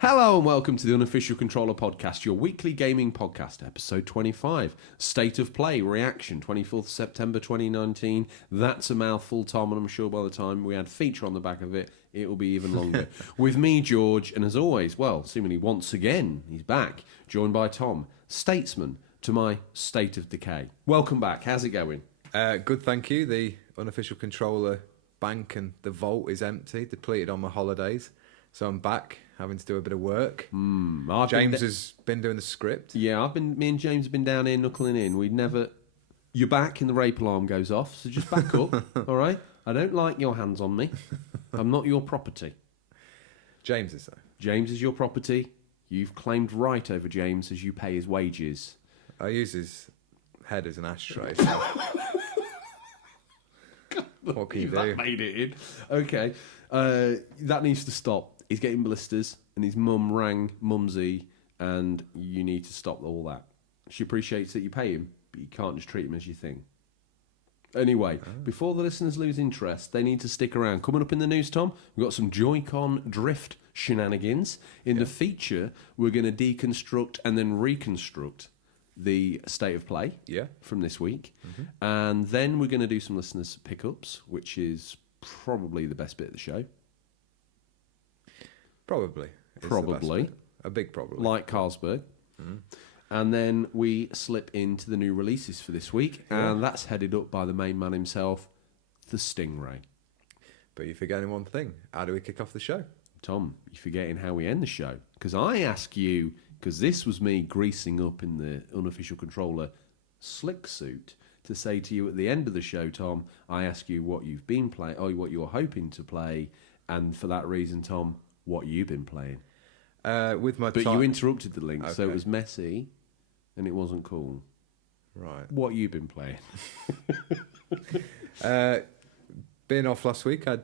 Hello and welcome to the Unofficial Controller Podcast, your weekly gaming podcast, episode 25. State of Play Reaction, 24th September 2019. That's a mouthful, Tom, and I'm sure by the time we add feature on the back of it, it will be even longer. With me, George, and as always, well, seemingly once again, he's back, joined by Tom, statesman to my state of decay. Welcome back. How's it going? Good, thank you. The Unofficial Controller bank and the vault is empty, depleted on my holidays. So I'm back, having to do a bit of work. James has been doing the script. Yeah, me and James have been down here knuckling in. You're back and the rape alarm goes off, so just back up, all right? I don't like your hands on me. I'm not your property. James is, though. James is your property. You've claimed right over James as you pay his wages. I use his head as an ashtray. So. What can you do? That made it in. Okay. That needs to stop. He's getting blisters, and his mum rang Mumsy, and you need to stop all that. She appreciates that you pay him, but you can't just treat him as you think. Anyway, before the listeners lose interest, they need to stick around. Coming up in the news, Tom, we've got some Joy-Con drift shenanigans. In the feature, we're going to deconstruct and then reconstruct the state of play from this week. And then we're going to do some listeners' pickups, which is probably the best bit of the show. Probably. A big probably. Like Carlsberg. And then we slip into the new releases for this week, and that's headed up by the main man himself, the Stingray. But you're forgetting one thing. How do we kick off the show? Tom, you're forgetting how we end the show. Because I ask you, because this was me greasing up in the Unofficial Controller slick suit, to say to you at the end of the show, Tom, I ask you what you've been playing, or what you're hoping to play, and for that reason, Tom, what you've been playing. But you interrupted the link, so it was messy, and it wasn't cool. Right. What you been playing? Being off last week, I had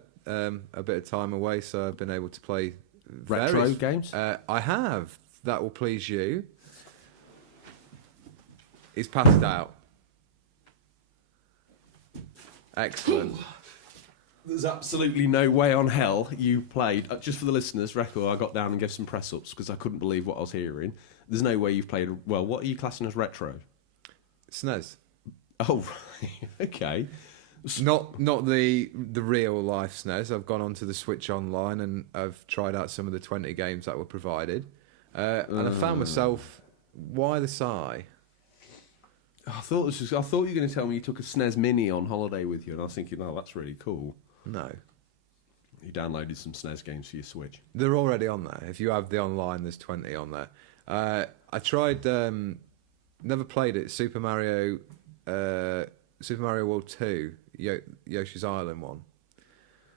a bit of time away, so I've been able to play Retro games? I have. That will please you. He's passed out. Excellent. There's absolutely no way on hell you played. Just for the listeners' record, I got down and gave some press-ups because I couldn't believe what I was hearing. There's no way you've played... Well, what are you classing as retro? SNES. Oh, right. Okay. Not the real-life SNES. I've gone onto the Switch Online and I've tried out some of the 20 games that were provided. And I found myself... Why the sigh? I thought you were going to tell me you took a SNES Mini on holiday with you, and I was thinking, oh, that's really cool. No. You downloaded some SNES games for your Switch. They're already on there. If you have the online, there's 20 on there. I tried, never played it, Super Mario World 2, Yoshi's Island one.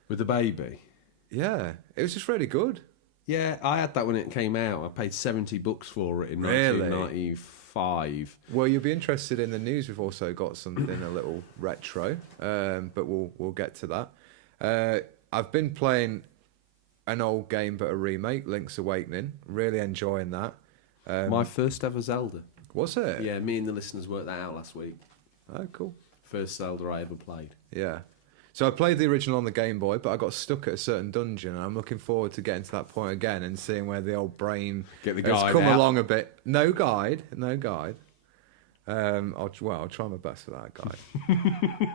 With the baby? Yeah, it was just really good. Yeah, I had that when it came out. I paid $70 for it in 1995. Well, you'll be interested in the news. We've also got something a little retro, but we'll get to that. I've been playing an old game but a remake, Link's Awakening. Really enjoying that. My first ever Zelda. Was it? Yeah, me and the listeners worked that out last week. Oh, cool. First Zelda I ever played. Yeah. So I played the original on the Game Boy, but I got stuck at a certain dungeon, and I'm looking forward to getting to that point again and seeing where the old brain has come along a bit. No guide. I'll try my best for that guide.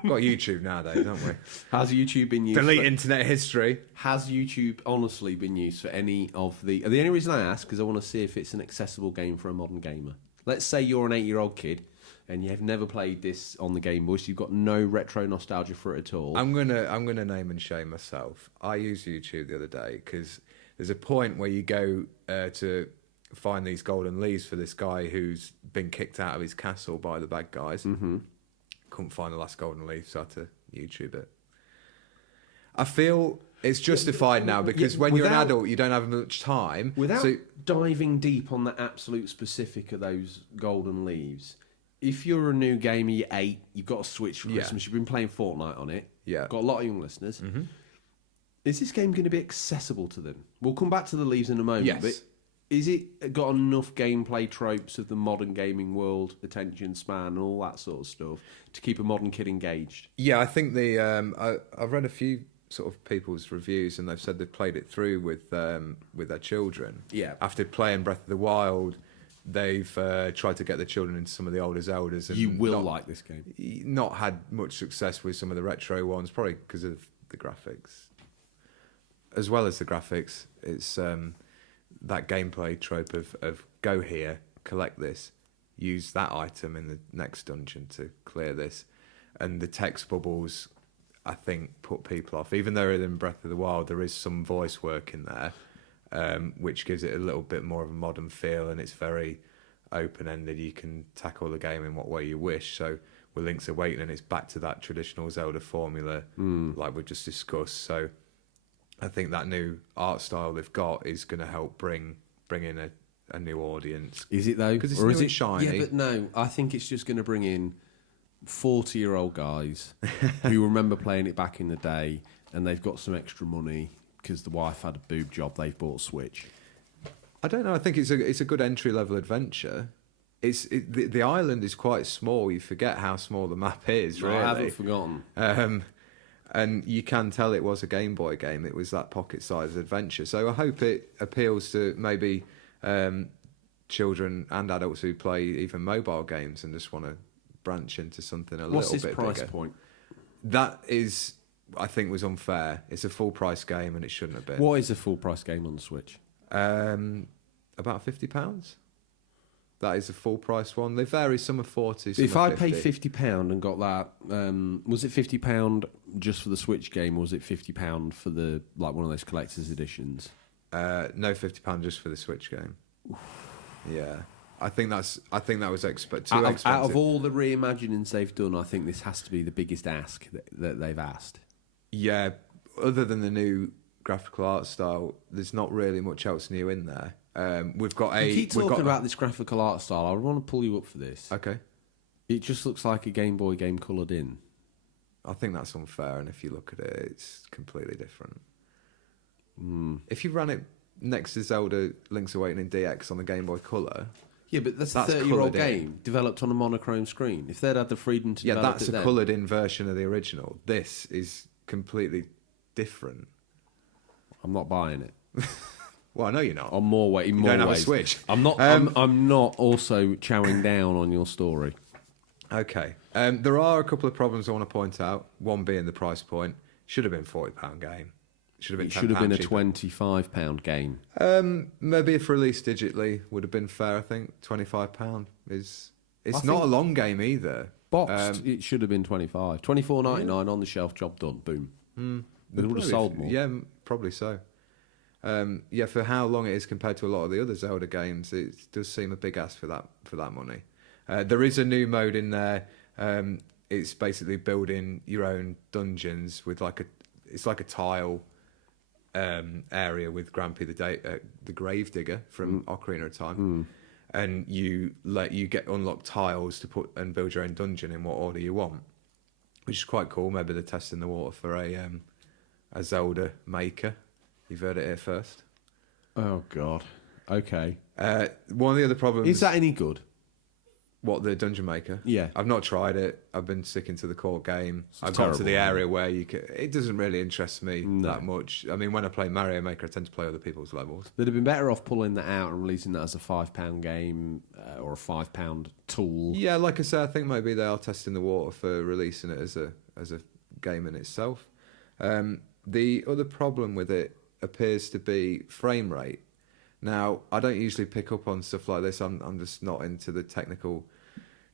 Got YouTube nowadays, haven't we? Has YouTube been used? Delete internet history. Has YouTube honestly been used for any of the only reason I ask is I want to see if it's an accessible game for a modern gamer. Let's say you're an 8-year-old kid and you've never played this on the Game Boy, so you've got no retro nostalgia for it at all. I'm gonna name and shame myself. I used YouTube the other day because there's a point where you go to find these golden leaves for this guy who's been kicked out of his castle by the bad guys. Couldn't find the last golden leaf, so I had to YouTube it. I feel it's justified now because when you're an adult, you don't have much time. Without diving deep on the absolute specific of those golden leaves, if you're a new gamer, you're 8, you've got a Switch for Christmas, you've been playing Fortnite on it, got a lot of young listeners, is this game going to be accessible to them? We'll come back to the leaves in a moment, but is it got enough gameplay tropes of the modern gaming world, attention span, all that sort of stuff, to keep a modern kid engaged? Yeah, I think I've read a few sort of people's reviews, and they've said they've played it through with their children. Yeah. After playing Breath of the Wild, they've tried to get the children into some of the older Zeldas. And You will like this game. not had much success with some of the retro ones, probably because of the graphics. As well as the graphics, it's that gameplay trope of go here, collect this, use that item in the next dungeon to clear this. And the text bubbles, I think, put people off. Even though in Breath of the Wild there is some voice work in there, which gives it a little bit more of a modern feel, and it's very open-ended. You can tackle the game in what way you wish. So with Link's Awakening, it's back to that traditional Zelda formula, like we've just discussed. So I think that new art style they've got is going to help bring in a new audience. Is it though? Because it's or new is and it shiny. Yeah, but no. I think it's just going to bring in 40-year-old guys who remember playing it back in the day, and they've got some extra money because the wife had a boob job. They've bought a Switch. I don't know. I think it's a good entry level adventure. The island is quite small. You forget how small the map is. Really, I haven't forgotten. And you can tell it was a Game Boy game. It was that pocket-sized adventure. So I hope it appeals to maybe children and adults who play even mobile games and just want to branch into something a What's little his bit price bigger. point? That is, I think, was unfair. It's a full-price game and it shouldn't have been. What is a full-price game on the Switch? About £50. That is a full-price one. They vary. Some are 40. Some If are I 50. paid £50 and got that, was it £50 just for the Switch game, or was it £50 for the one of those collector's editions? No, £50 just for the Switch game. Yeah, I think that was too expensive. Out of all the reimaginings they've done, I think this has to be the biggest ask that they've asked. Yeah, other than the new graphical art style, there's not really much else new in there. We've got You keep talking about this graphical art style. I want to pull you up for this. Okay, It just looks like a Game Boy game coloured in. I think that's unfair, and if you look at it, it's completely different. If you ran it next to Zelda Link's Awakening DX on the Game Boy Color, Yeah, but that's a That's 30-year-old coloured in. game developed on a monochrome screen. If they'd had the freedom to yeah, develop that's it a then, coloured-in version of the original. This is completely different. I'm not buying it. Well, I know you're not. In more ways. You don't have a Switch. I'm not. I'm not also chowing down on your story. Okay. There are a couple of problems I want to point out. One being the price point. Should have been £40 game. Should have been It should have been a cheaper. £25 game. Maybe if released digitally would have been fair. I think £25 is. It's I not think- a long game either. Boxed, it should have been $25. $24.99 on the shelf, job done. Boom. They would have sold more. Yeah, probably so. Yeah, for how long it is compared to a lot of the other Zelda games, it does seem a big ask for that money. There is a new mode in there. It's basically building your own dungeons with it's like a tile area with Grampy the Gravedigger from Ocarina of Time, and you get unlocked tiles to put and build your own dungeon in what order you want, which is quite cool. Maybe they're testing the water for a Zelda maker. You've heard it here first. Oh, God. Okay. One of the other problems Is that any good? What, the Dungeon Maker? Yeah. I've not tried it. I've been sticking to the core game. It's I've got to terrible, the isn't area where it doesn't really interest me No. that much. I mean, when I play Mario Maker, I tend to play other people's levels. They'd have been better off pulling that out and releasing that as a £5 game or a £5 tool. Yeah, like I said, I think maybe they are testing the water for releasing it as a game in itself. The other problem with it appears to be frame rate. Now, I don't usually pick up on stuff like this. I'm just not into the technical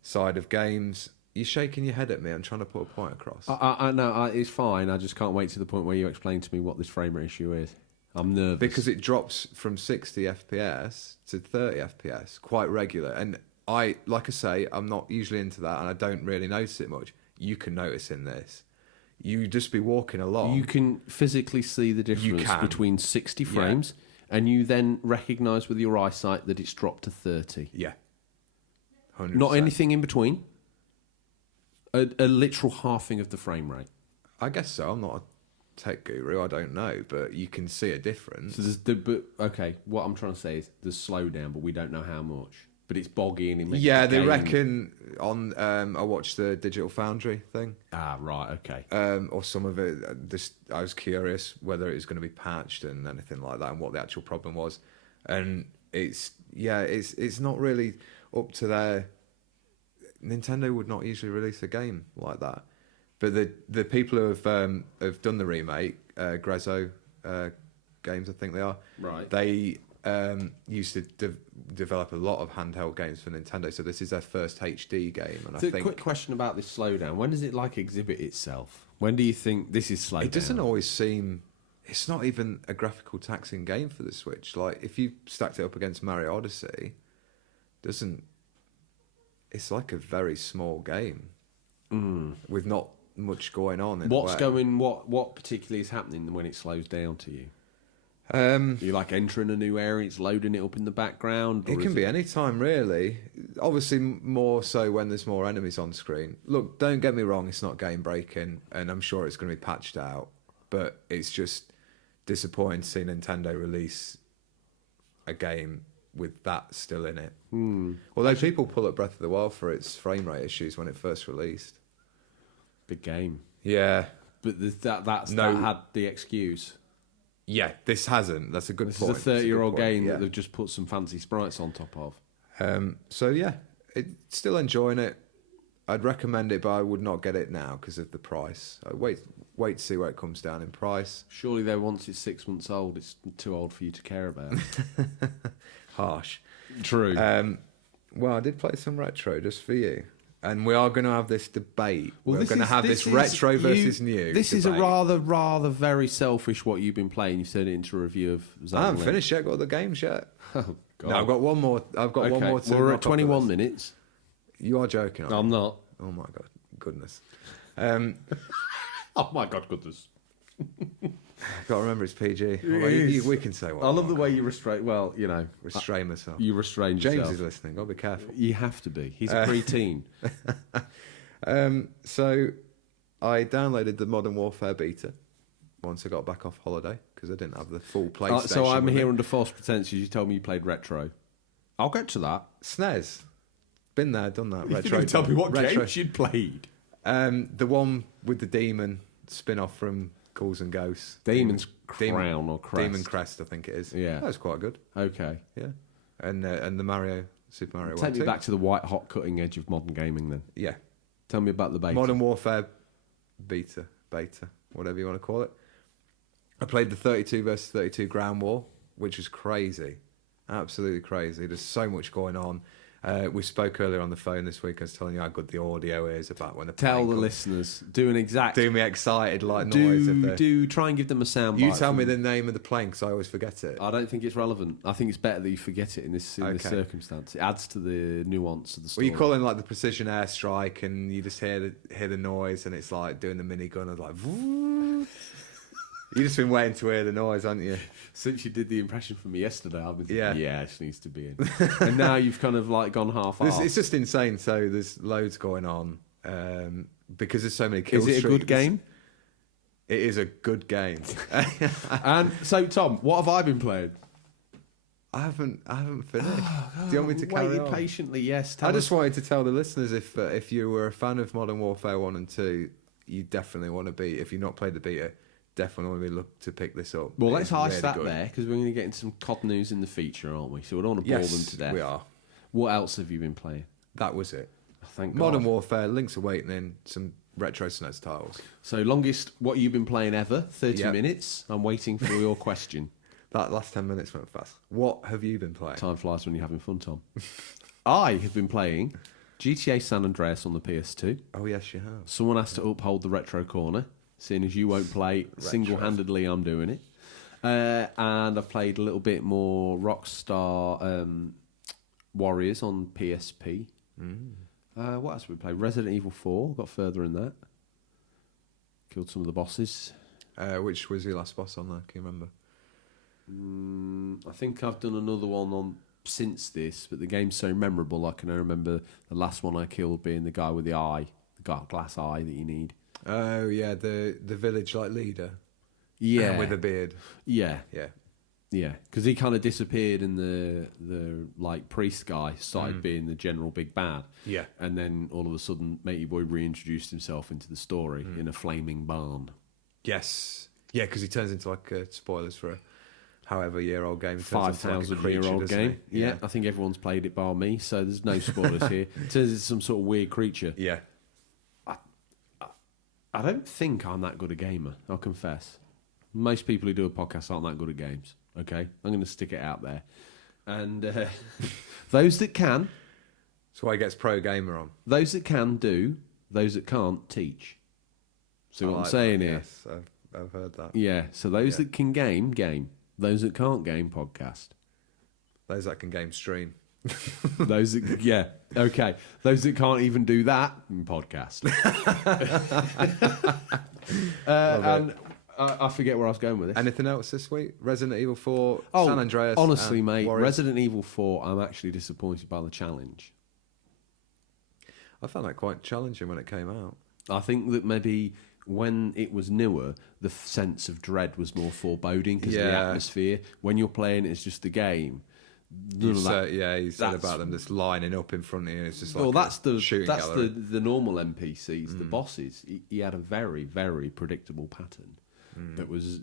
side of games. You're shaking your head at me. I'm trying to put a point across. I know, it's fine. I just can't wait to the point where you explain to me what this frame rate issue is. I'm nervous. Because it drops from 60 FPS to 30 FPS quite regular. And like I say, I'm not usually into that and I don't really notice it much. You can notice in this. You just be walking along. You can physically see the difference can. between 60 frames and you then recognise with your eyesight that it's dropped to 30. Yeah. 100%. Not anything in between. A literal halving of the frame rate. I guess so. I'm not a tech guru. I don't know. But you can see a difference. So okay, what I'm trying to say is there's slowdown, but we don't know how much. but it's boggy and it makes Yeah, the they game... reckon on. I watched the Digital Foundry thing. Ah, right, okay. Or some of it. I was curious whether it was going to be patched and anything like that, and what the actual problem was. And it's not really up to their. Nintendo would not usually release a game like that, but the people who have done the remake, Grezzo Games, I think they are. Right. They used to develop a lot of handheld games for Nintendo, so this is their first HD game. And I think quick question about this slowdown: when does it exhibit itself? When do you think this is slowed down? It doesn't always seem. It's not even a graphical taxing game for the Switch. Like if you stacked it up against Mario Odyssey, doesn't. It's like a very small game with not much going on. What particularly is happening when it slows down to you? You entering a new area, it's loading it up in the background? It can be any time, really. Obviously, more so when there's more enemies on screen. Look, don't get me wrong, it's not game breaking, and I'm sure it's going to be patched out. But it's just disappointing to see Nintendo release a game with that still in it. Although people pull up Breath of the Wild for its frame rate issues when it first released. Big game. Yeah. But that had the excuse. Yeah, this hasn't. That's a good point. This is a 30-year-old game that they've just put some fancy sprites on top of. So yeah, still enjoying it. I'd recommend it, but I would not get it now because of the price. I'd wait to see where it comes down in price. Surely though, once it's 6 months old, it's too old for you to care about. Harsh. True. Well, I did play some retro just for you. And we are going to have this debate. We're going to have this retro versus new. This is a rather very selfish what you've been playing. You've turned it into a review of Zelda. I haven't finished yet. Got the games yet. Oh, God. No, I've got one more. One more. We're at 21 minutes. You are joking. I'm not. Oh my God, goodness. Oh my God, goodness. Got to remember it's PG. We can say what. I love the way you restrain. Well, restrain myself. You restrain yourself. James is listening. Got to be careful. You have to be. He's a pre-teen. So I downloaded the Modern Warfare beta once I got back off holiday because I didn't have the full PlayStation. So I'm here under false pretenses. You told me you played retro. I'll get to that. SNES. Been there, done that. You didn't even tell me what games you'd played. The one with the demon spin-off from Ghouls and Ghosts. Demon's Crown or Crest. Demon Crest, I think it is. Yeah. That was quite good. Okay. Yeah. And the Super Mario Take me back to the white hot cutting edge of modern gaming then. Yeah. Tell me about the beta. Modern Warfare beta, whatever you want to call it. I played the 32 versus 32 ground war, which was crazy. Absolutely crazy. There's so much going on. We spoke earlier on the phone this week. I was telling you how good the audio is about when the tell the listeners. Do an exact. Do me excited like noise. Do try and give them a sound. You tell me the name of the plane because I always forget it. I don't think it's relevant. I think it's better that you forget it in this circumstance. It adds to the nuance of the story. Well, you call in like the precision airstrike, and you just hear the noise, and it's like doing the minigun. I was like, Voo. You've just been waiting to hear the noise, haven't you? Since you did the impression for me yesterday, I've been thinking, yeah, it needs to be in. And now you've kind of gone half-assed. It's just insane. So there's loads going on because there's so many kill streaks. Is it a good game? It is a good game. And so, Tom, what have I been playing? I haven't finished. Do you want me to carry on? Waited patiently, yes. I just wanted to tell the listeners if you were a fan of Modern Warfare 1 and 2, you definitely want to be. If you've not played the beta, definitely want to look to pick this up. Well, let's ice that there because we're going to get into some COD news in the feature, aren't we? So we don't want to bore them to death. We are. What else have you been playing? That was it. Oh, thank God. Modern Warfare, Link's Awakening, some retro SNES titles. So longest what you've been playing ever, 30 minutes. I'm waiting for your question. That last 10 minutes went fast. What have you been playing? Time flies when you're having fun, Tom. I have been playing GTA San Andreas on the PS2. Oh, yes, you have. Someone has to uphold the retro corner. Seeing as you won't play single-handedly, I'm doing it. And I've played a little bit more Rockstar Warriors on PSP. What else have we played? Resident Evil 4, got further in that. Killed some of the bosses. Which was your last boss on there? Can you remember? I think I've done another one on since this, but the game's so memorable I can remember the last one I killed being the guy with the eye, the glass eye that you need. Oh yeah, the village leader. Yeah, with a beard. Yeah. Yeah, because he kind of disappeared, and the like priest guy started being the general big bad. Yeah. And then all of a sudden, Matey Boy reintroduced himself into the story in a flaming barn. Yes. Yeah, because he turns into like spoilers for a however year old game. He turns into like a 5,000-year-old creature, game. doesn't he? Yeah, I think everyone's played it bar me, so there's no spoilers here. It turns into some sort of weird creature. Yeah. I don't think I'm that good a gamer, I'll confess. Most people who do a podcast aren't that good at games, okay? I'm going to stick it out there. And those that can... That's why he gets Pro Gamer on. Those that can do, those that can't teach. See what I'm saying here? Yes, I've heard that. Yeah, so those that can game. Those that can't game, podcast. Those that can game stream. Those that, yeah, okay. Those that can't even do that, podcast. And I forget where I was going with this. Anything else this week? Resident Evil 4, Oh, San Andreas. honestly, and mate, Warriors. Resident Evil 4, I'm actually disappointed by the challenge. I found that quite challenging when it came out. I think that maybe when it was newer, the sense of dread was more foreboding because of the Yeah. atmosphere. When you're playing it as just a game, none of that. You said that's- about them just lining up in front of you. It's just like Well, that's a the shooting that's gallery. the normal NPCs, the bosses. He had a very, very predictable pattern that was,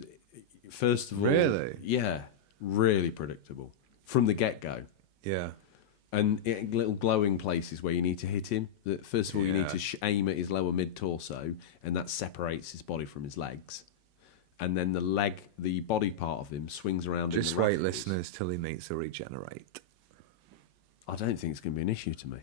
first of all, Really? yeah, really predictable from the get go. Yeah. And little glowing places where you need to hit him. That first of all, you need Yeah. to aim at his lower mid torso, and that separates his body from his legs. And then the body part of him swings around. Just in the wait, rafters. listeners, till he meets a regenerate. I don't think it's going to be an issue to me.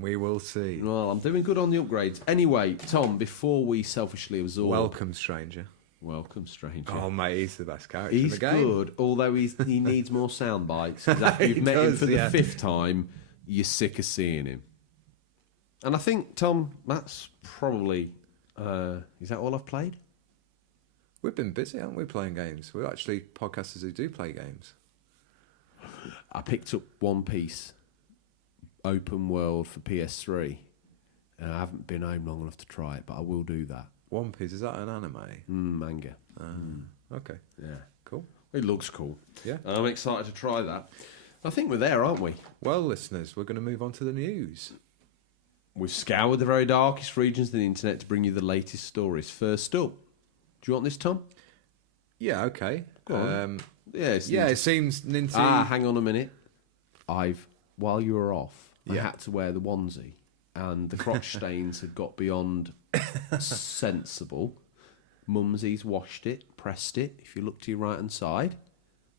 We will see. Well, I'm doing good on the upgrades. Anyway, Tom, before we selfishly absorb, Welcome, stranger. welcome, stranger. Oh, mate, he's the best character in He's the game. good, although he needs more sound bites. 'Cause after you've He met him does, for the yeah. 5th time, you're sick of seeing him. And I think, Tom, that's probably... is that all I've played? We've been busy, haven't we, playing games? We're actually podcasters who do play games. I picked up One Piece open world for PS3. And I haven't been home long enough to try it, but I will do that. One Piece, is that an anime? Manga. Okay, Yeah. cool. It looks cool. Yeah. And I'm excited to try that. I think we're there, aren't we? Well, listeners, we're going to move on to the news. We've scoured the very darkest regions of the internet to bring you the latest stories. First up, do you want this, Tom? Yeah, okay. Go on. It seems Ninty. hang on a minute. While you were off, I Yeah. had to wear the onesie, and the crotch stains had got beyond sensible. Mumsy's washed it, pressed it. If you look to your right hand side,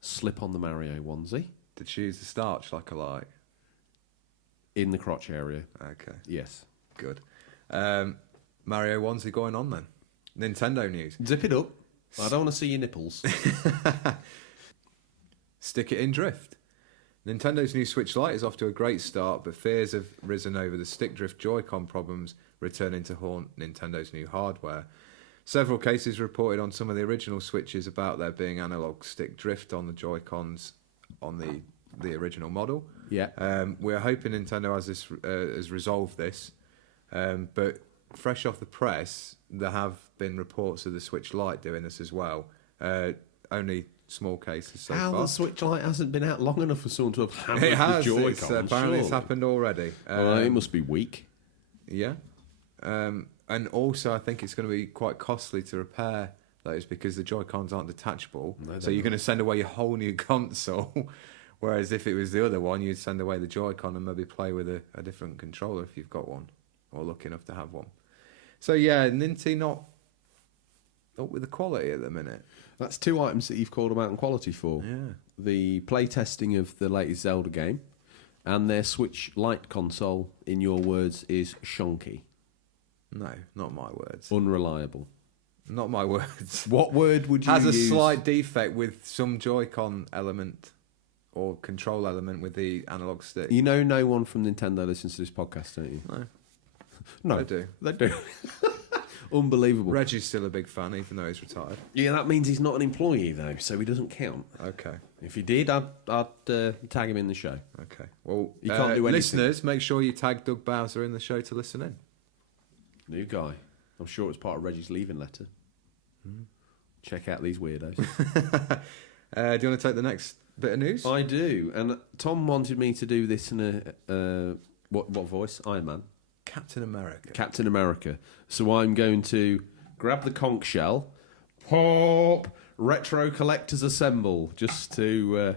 slip on the Mario onesie Did she use the starch like a like? in the crotch area. Okay, Yes. good. Mario onesie going on then. Nintendo news. Zip it up. I don't want to see your nipples. Stick it in drift. Nintendo's new Switch Lite is off to a great start, but fears have risen over the stick drift Joy-Con problems returning to haunt Nintendo's new hardware. Several cases reported on some of the original Switches about there being analog stick drift on the Joy-Cons on the original model. Yeah. We're hoping Nintendo has resolved this, but fresh off the press, there have been reports of the Switch Lite doing this as well. Only small cases so How far. the Switch Lite hasn't been out long enough for someone to have hammered It has. the It's, Joy-Con. apparently, it's surely. happened already. Well, it must be weak. Yeah. And also, I think it's going to be quite costly to repair those because the Joy-Cons aren't detachable. No, So they're you're going to send away your whole new console. Whereas if it was the other one, you'd send away the Joy-Con and maybe play with a different controller if you've got one or lucky enough to have one. So yeah, Ninty not up with the quality at the minute. That's 2 items that you've called them out in quality for. Yeah. The playtesting of the latest Zelda game and their Switch Lite console, in your words, is shonky. No, not my words. Unreliable. Not my words. What word would you Has a use? slight defect with some Joy-Con element or control element with the analog stick. You know no one from Nintendo listens to this podcast, don't you? No. No. They do. They do. Unbelievable. Reggie's still a big fan, even though he's retired. Yeah, that means he's not an employee, though, so he doesn't count. Okay. If he did, I'd tag him in the show. Okay. Well, You can't do anything. listeners, make sure you tag Doug Bowser in the show to listen in. New guy. I'm sure it was part of Reggie's leaving letter. Check out these weirdos. Do you want to take the next bit of news? I do, and Tom wanted me to do this in a what voice? Iron Man, Captain America. Captain America. So I'm going to grab the conch shell, pop, retro collectors assemble, just to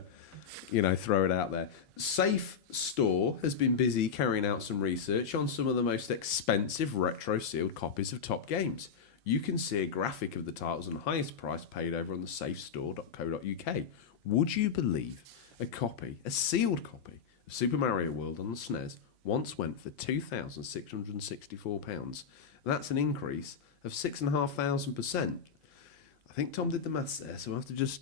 throw it out there. Safe Store has been busy carrying out some research on some of the most expensive retro sealed copies of top games. You can see a graphic of the titles and highest price paid over on the safestore.co.uk. Would you believe a sealed copy of Super Mario World on the SNES once went for £2,664? That's an increase of 6,500%. I think Tom did the maths there, so we'll have to just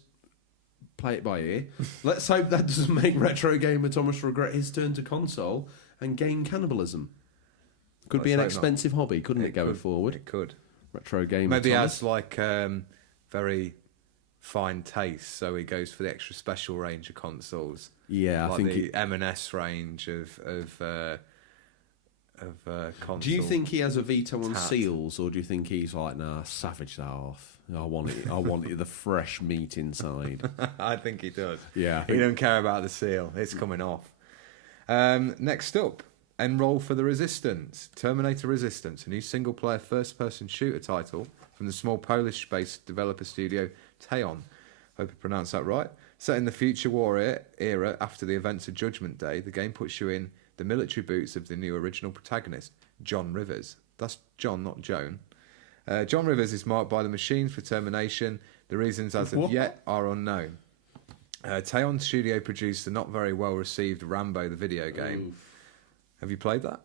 play it by ear. Let's hope that doesn't make retro gamer Thomas regret his turn to console and game cannibalism. Could be an expensive hobby, couldn't it, going forward? It could. Retro gamer Maybe Thomas. has like very fine taste, so he goes for the extra special range of consoles. Yeah, like I think the M&S range of consoles. Do you think he has a veto on seals, or do you think he's like, nah, savage that off? I want it the fresh meat inside. I think he does. Yeah, he don't care about the seal. It's coming off. Next up, enroll for the Resistance. Terminator Resistance, a new single-player first-person shooter title from the small Polish-based developer studio Teon. Hope I pronounced that right. Set in the future war era after the events of Judgment Day, the game puts you in the military boots of the new original protagonist, John Rivers. That's John, not Joan. John Rivers is marked by the machines for termination. The reasons as of yet are unknown. Teon Studio produced the not very well received Rambo the video game. Oof. Have you played that?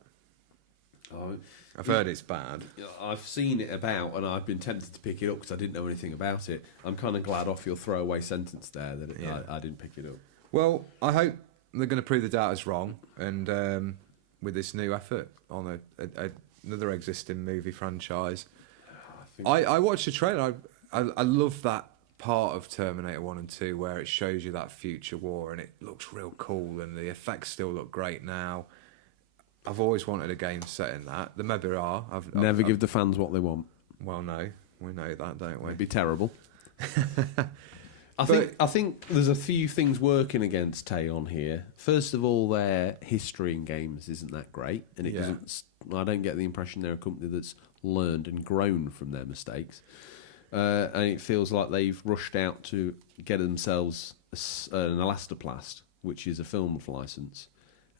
Oh, I've heard it's bad. I've seen it about, and I've been tempted to pick it up because I didn't know anything about it. I'm kind of glad off your throwaway sentence there that I didn't pick it up. Well, I hope they're going to prove the doubters wrong, and with this new effort on another existing movie franchise. I watched the trailer. I love that part of Terminator 1 and 2 where it shows you that future war, and it looks real cool, and the effects still look great now. I've always wanted a game set in that. The maybe are. Never give the fans what they want. Well, no, we know that, don't we? It'd be terrible. I think there's a few things working against Teon here. First of all, their history in games isn't that great, and it doesn't. I don't get the impression they're a company that's learned and grown from their mistakes. And it feels like they've rushed out to get themselves an Elastoplast, which is a film license,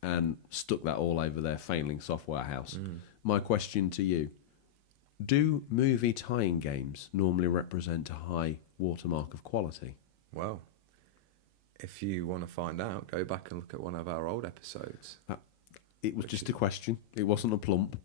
and stuck that all over their failing software house. My question to you: do movie tie-in games normally represent a high watermark of quality? Well, if you want to find out, go back and look at one of our old episodes. It was just a question. It wasn't a plump.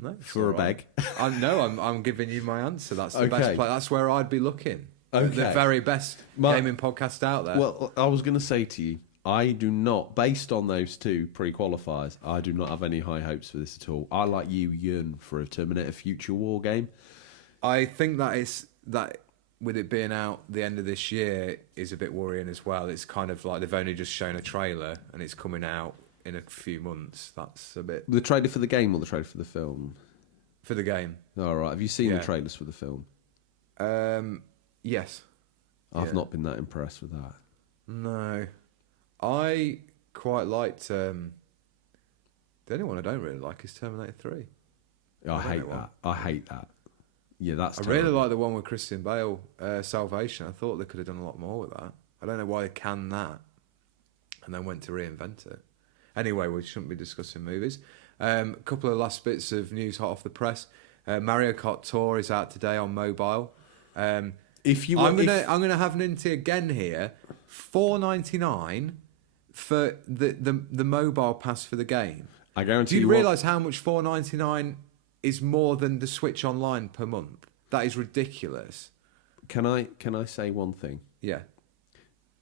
No, for a beg. I'm giving you my answer. That's the best place. That's where I'd be looking. Okay. The very best gaming podcast out there. Well, I was going to say to you, I do not, based on those two pre-qualifiers, I do not have any high hopes for this at all. I, like you, yearn for a Terminator Future War game. I think that with it being out the end of this year is a bit worrying as well. It's kind of like they've only just shown a trailer and it's coming out in a few months. That's a bit... The trailer for the game or the trailer for the film? For the game. All right. Have you seen the trailers for the film? Yes. I've not been that impressed with that. No. I quite liked... the only one I don't really like is Terminator 3. I hate that. I hate that. Yeah, that's I really like the one with Christian Bale, Salvation. I thought they could have done a lot more with that. I don't know why they canned that and then went to reinvent it. Anyway, we shouldn't be discussing movies. A couple of last bits of news hot off the press. Mario Kart Tour is out today on mobile. I'm gonna have an inty again here. $4.99 for the mobile pass for the game. I guarantee Do you realise how much $4.99 is more than the Switch Online per month? That is ridiculous. Can I say one thing? Yeah.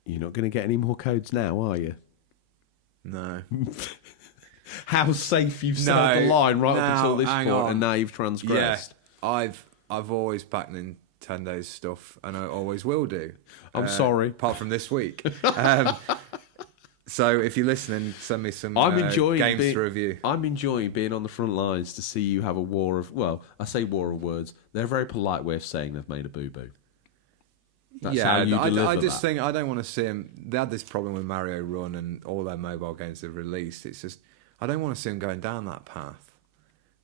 You're not going to get any more codes now, are you? No. How safe you've set up the line right up until this point, and now you've transgressed. Yeah, I've always backed Nintendo's stuff, and I always will do. I'm sorry. Apart from this week. So if you're listening, send me some games to review. I'm enjoying being on the front lines to see you have a war of... Well, I say war of words. They're a very polite way of saying they've made a boo-boo. That's how you deliver I just that. think I don't want to see them. They had this problem with Mario Run and all their mobile games they've released. It's just I don't want to see them going down that path.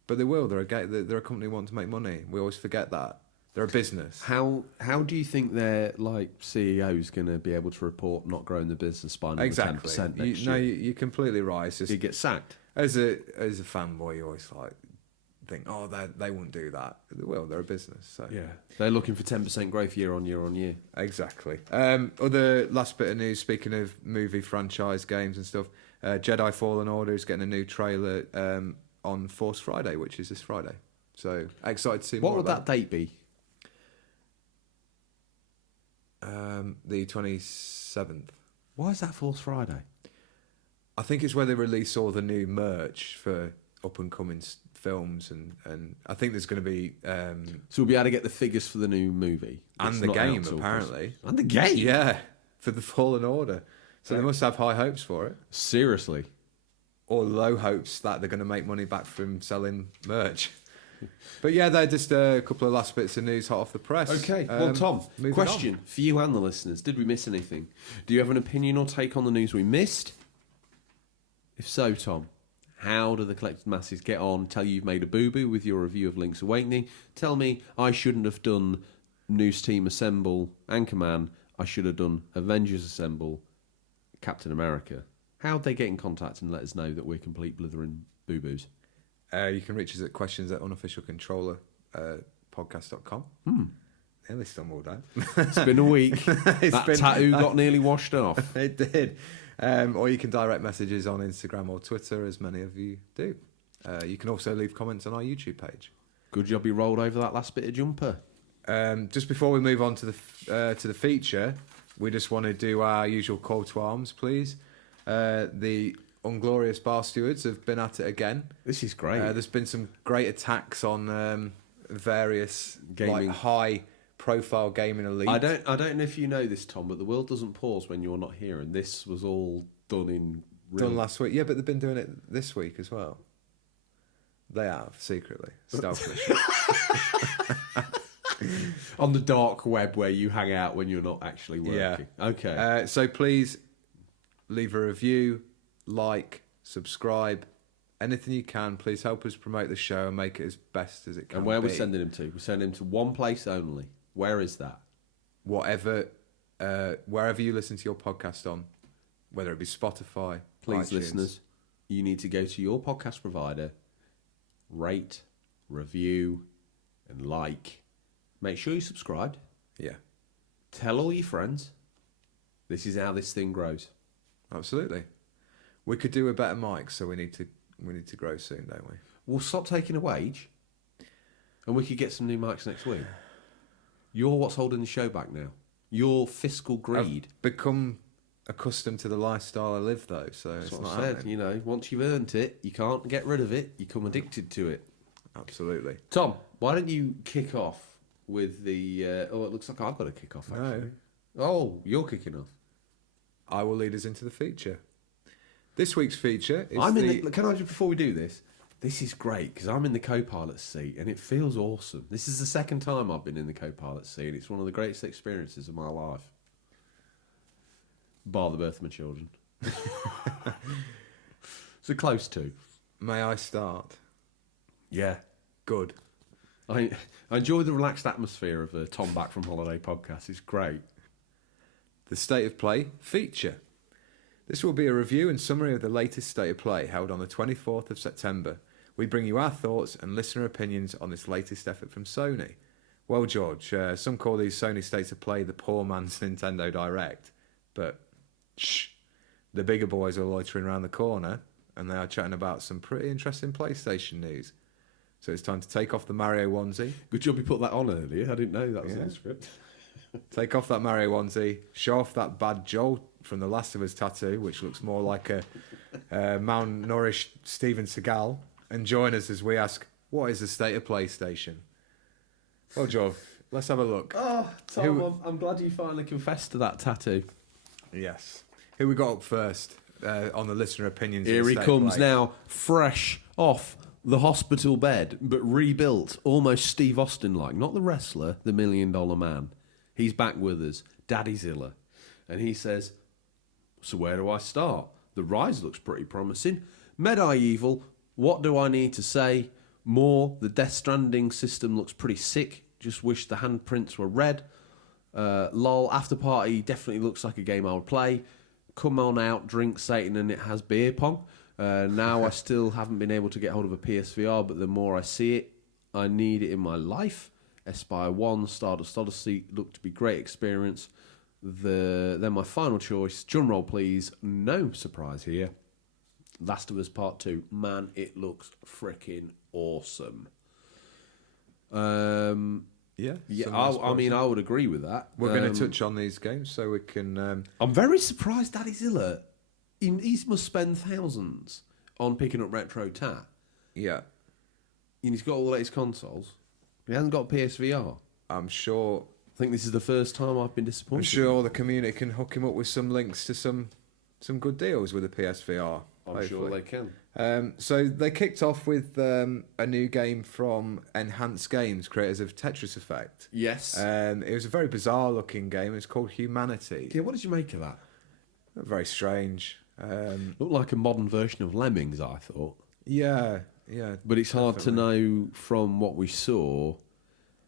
But they will. They're a company wanting to make money. We always forget that. They're a business. How do you think their CEO's going to be able to report not growing the business by another 10% next year? You're completely right. It's just, He gets sacked. as a fanboy, you always think, oh, they won't do that. They will. They're a business. So Yeah, they're looking for 10% growth year on year. exactly. Other last bit of news. Speaking of movie franchise games and stuff, Jedi Fallen Order is getting a new trailer on Force Friday, which is this Friday. So excited to see What more. would that date be? The 27th. Why is that Force Friday? I think it's where they release all the new merch for up and coming films, and I think there's going to be So we'll be able to get the figures for the new movie and It's the not out game till apparently. Christmas. And the game. Yeah, for the Fallen Order. So they must have high hopes for it, Seriously. or low hopes that they're going to make money back from selling merch. But yeah, they're just a couple of last bits of news hot off the press. Okay. Well, Tom, moving question for you and the listeners: did we miss anything? Do you have an opinion or take on the news we missed? If so, Tom, how do the collected masses get on? Tell you you've made a boo-boo with your review of Link's Awakening. Tell me I shouldn't have done News Team Assemble, Anchorman. I should have done Avengers Assemble, Captain America. How'd they get in contact and let us know that we're complete blithering boo-boos? You can reach us at questions@unofficialcontroller podcast.com. Nearly stumbled out. It's been a week. Tattoo got nearly washed off. It did. Or you can direct messages on Instagram or Twitter, as many of you do. You can also leave comments on our YouTube page. Good job you rolled over that last bit of jumper. Just before we move on to the feature, we just want to do our usual call to arms, please. The Unglorious Bar Stewards have been at it again. This is great. There's been some great attacks on various Gaming. high-profile gaming elites. I don't know if you know this, Tom, but the world doesn't pause when you're not here, and this was all done in done last week. Yeah, but they've been doing it this week as well. They have, secretly, stealthily. on the dark web where you hang out when you're not actually working. Yeah. Okay. So please leave a review, like, subscribe, anything you can. Please help us promote the show and make it as best as it can. And where are we be. sending him to? We're sending him to one place only. Where is that? Wherever you listen to your podcast on, whether it be Spotify, Please, iTunes. listeners, you need to go to your podcast provider, rate, review, and like. Make sure you subscribed. Yeah, Tell all your friends. This is how this thing grows. absolutely. We could do a better mic, so we need to grow soon, don't we? We'll stop taking a wage, and we could get some new mics next week. You're what's holding the show back now. Your fiscal greed. I've become accustomed to the lifestyle I live, though, so That's it's what not I said. happening. You know, once you've earned it, you can't get rid of it. You become addicted to it. Absolutely. Tom, why don't you kick off with the... it looks like I've got to kick off, actually. No, Oh, you're kicking off. I will lead us into the feature. This week's feature is Can I just, before we do this, this is great, because I'm in the co-pilot seat, and it feels awesome. This is the second time I've been in the co-pilot seat, and it's one of the greatest experiences of my life. Bar the birth of my children. So close to. May I start? Yeah. Good. I enjoy the relaxed atmosphere of the Tom Back from Holiday podcast. It's great. The State of Play feature. This will be a review and summary of the latest State of Play held on the 24th of September. We bring you our thoughts and listener opinions on this latest effort from Sony. Well, George, some call these Sony State of Play the poor man's Nintendo Direct. But, shh, the bigger boys are loitering around the corner and they are chatting about some pretty interesting PlayStation news. So it's time to take off the Mario onesie. Good job you put that on earlier. I didn't know that was in the script. Take off that Mario onesie, show off that bad Joel from The Last of Us tattoo, which looks more like a malnourished Steven Seagal, and join us as we ask, what is the state of PlayStation? Well, Joe, let's have a look. Oh, Tom, I'm glad you finally confessed to that tattoo. Yes. Who we got up first on the listener opinions? Here of the he State of comes Play? now, fresh off the hospital bed, but rebuilt, almost Steve Austin-like. Not the wrestler, the $1 Million Man. He's back with us, Daddy Zilla. And he says, so where do I start? The Rise looks pretty promising. Medieval, what do I need to say? More, the Death Stranding system looks pretty sick. Just wish the handprints were red. LOL, After Party definitely looks like a game I would play. Come on out, drink Satan, and it has beer pong. Now I still haven't been able to get hold of a PSVR, but the more I see it, I need it in my life. Aspire 1, Stardust Odyssey looked to be great experience. Then my final choice, drum roll please, no surprise here. Last of Us Part 2. Man, it looks freaking awesome. Yeah, I mean, I would agree with that. We're going to touch on these games so we can... I'm very surprised Daddy Zilla, he must spend thousands on picking up Retro Tat. Yeah. And he's got all the latest consoles. He hasn't got PSVR. I'm sure... I think this is the first time I've been disappointed. I'm sure the community can hook him up with some links to some good deals with the PSVR. I'm sure they can. So they kicked off with a new game from Enhanced Games, creators of Tetris Effect. Yes. It was a very bizarre looking game. It's called Humanity. Yeah, what did you make of that? Very strange. Looked like a modern version of Lemmings, I thought. Yeah. But it's hard to definitely know from what we saw.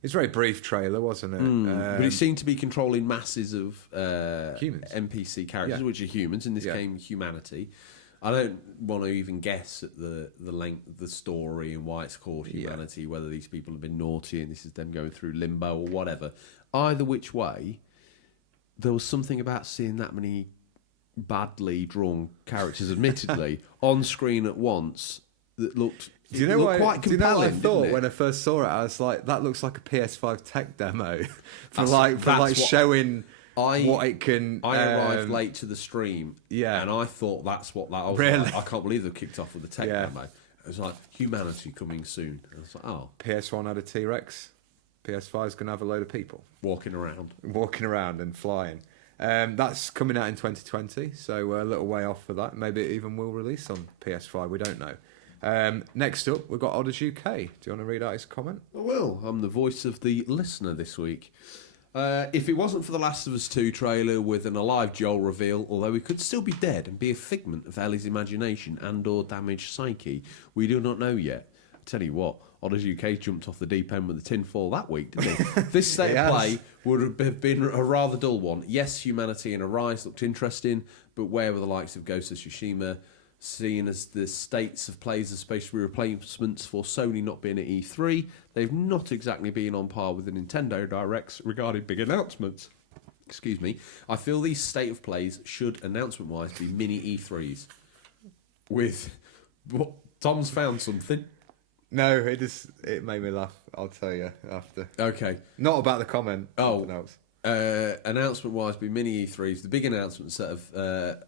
It's a very brief trailer, wasn't it? But it seemed to be controlling masses of humans. NPC characters, Yeah. which are humans. In this Yeah. game, Humanity. I don't want to even guess at the length of the story and why it's called Humanity, whether these people have been naughty and this is them going through limbo or whatever. Either which way, there was something about seeing that many badly drawn characters, admittedly, on screen at once that looked... Do you know quite do you know what I compelling, thought didn't it? when I first saw it? I was like, that looks like a PS5 tech demo for That's what showing what it can. I arrived late to the stream, Yeah. and I thought that's what that. I was Really? like, I can't believe they've kicked off with the tech Yeah. demo. It was like Humanity coming soon. And I was like, oh, PS1 had a T-Rex. PS5's going to have a load of people walking around. and flying. That's coming out in 2020, so we're a little way off for that. Maybe it even will release on PS5. We don't know. Next up, we've got Odders UK. Do you want to read out his comment? I will. I'm the voice of the listener this week. If it wasn't for the Last of Us 2 trailer with an alive Joel reveal, although he could still be dead and be a figment of Ellie's imagination and or damaged psyche, we do not know yet. I tell you what, Odders UK jumped off the deep end with the tinfoil that week, didn't he? This state of play would have been a rather dull one. Yes, Humanity and Arise looked interesting, but where were the likes of Ghost of Tsushima? Seeing as the states of plays are supposed to be replacements for Sony not being at E3, they've not exactly been on par with the Nintendo Directs regarding big announcements. Excuse me. I feel these state of plays should, announcement-wise, be mini E3s. With... What, Tom's found something. No, it made me laugh. I'll tell you after. Okay. Not about the comment. Oh. Something else. Announcement-wise, be mini E3s. The big announcements that have...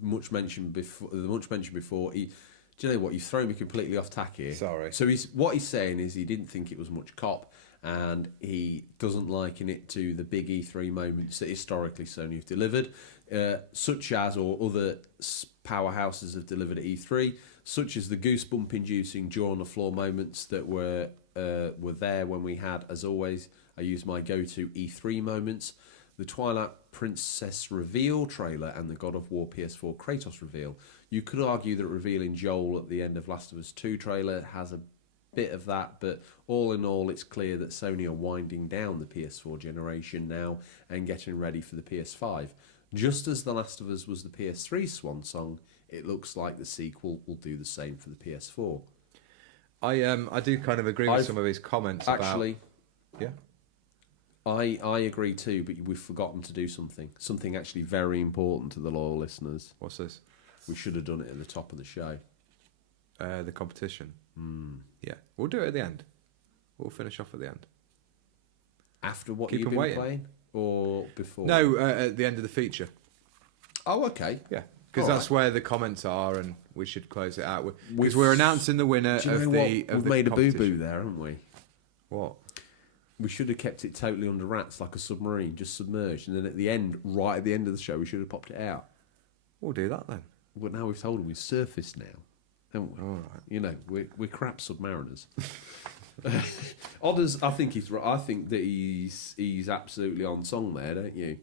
much mentioned before. Do you know what? You've thrown me completely off tack here. Sorry. So what he's saying is he didn't think it was much cop, and he doesn't liken it to the big E3 moments that historically Sony have delivered, such as or other powerhouses have delivered at E3, such as the goosebump-inducing jaw on the floor moments that were there when we had, as always, I use my go-to E3 moments. The Twilight Princess reveal trailer and the God of War PS4 Kratos reveal. You could argue that revealing Joel at the end of Last of Us 2 trailer has a bit of that, but all in all, it's clear that Sony are winding down the PS4 generation now and getting ready for the PS5. Just as The Last of Us was the PS3 swan song, it looks like the sequel will do the same for the PS4. I do kind of agree with some of his comments. Actually, yeah. I agree too, but we've forgotten to do something actually very important to the loyal listeners. What's this? We should have done it at the top of the show. The competition. Yeah, we'll do it at the end. We'll finish off at the end. After what Keep you've 'em been waiting. playing, or before? No, at the end of the feature. Oh, okay. Yeah, because All that's right. where the comments are, and we should close it out. Because We've- we're announcing the winner Do you of know the what? of We've the made a boo-boo competition. there, haven't we? What? We should have kept it totally under wraps, like a submarine, just submerged, and then at the end, right at the end of the show, we should have popped it out. We'll do that then. But now we've told them we've surfaced now, haven't we? All right. You know, we're crap submariners. Odders, I think he's right. I think that he's absolutely on song there, don't you?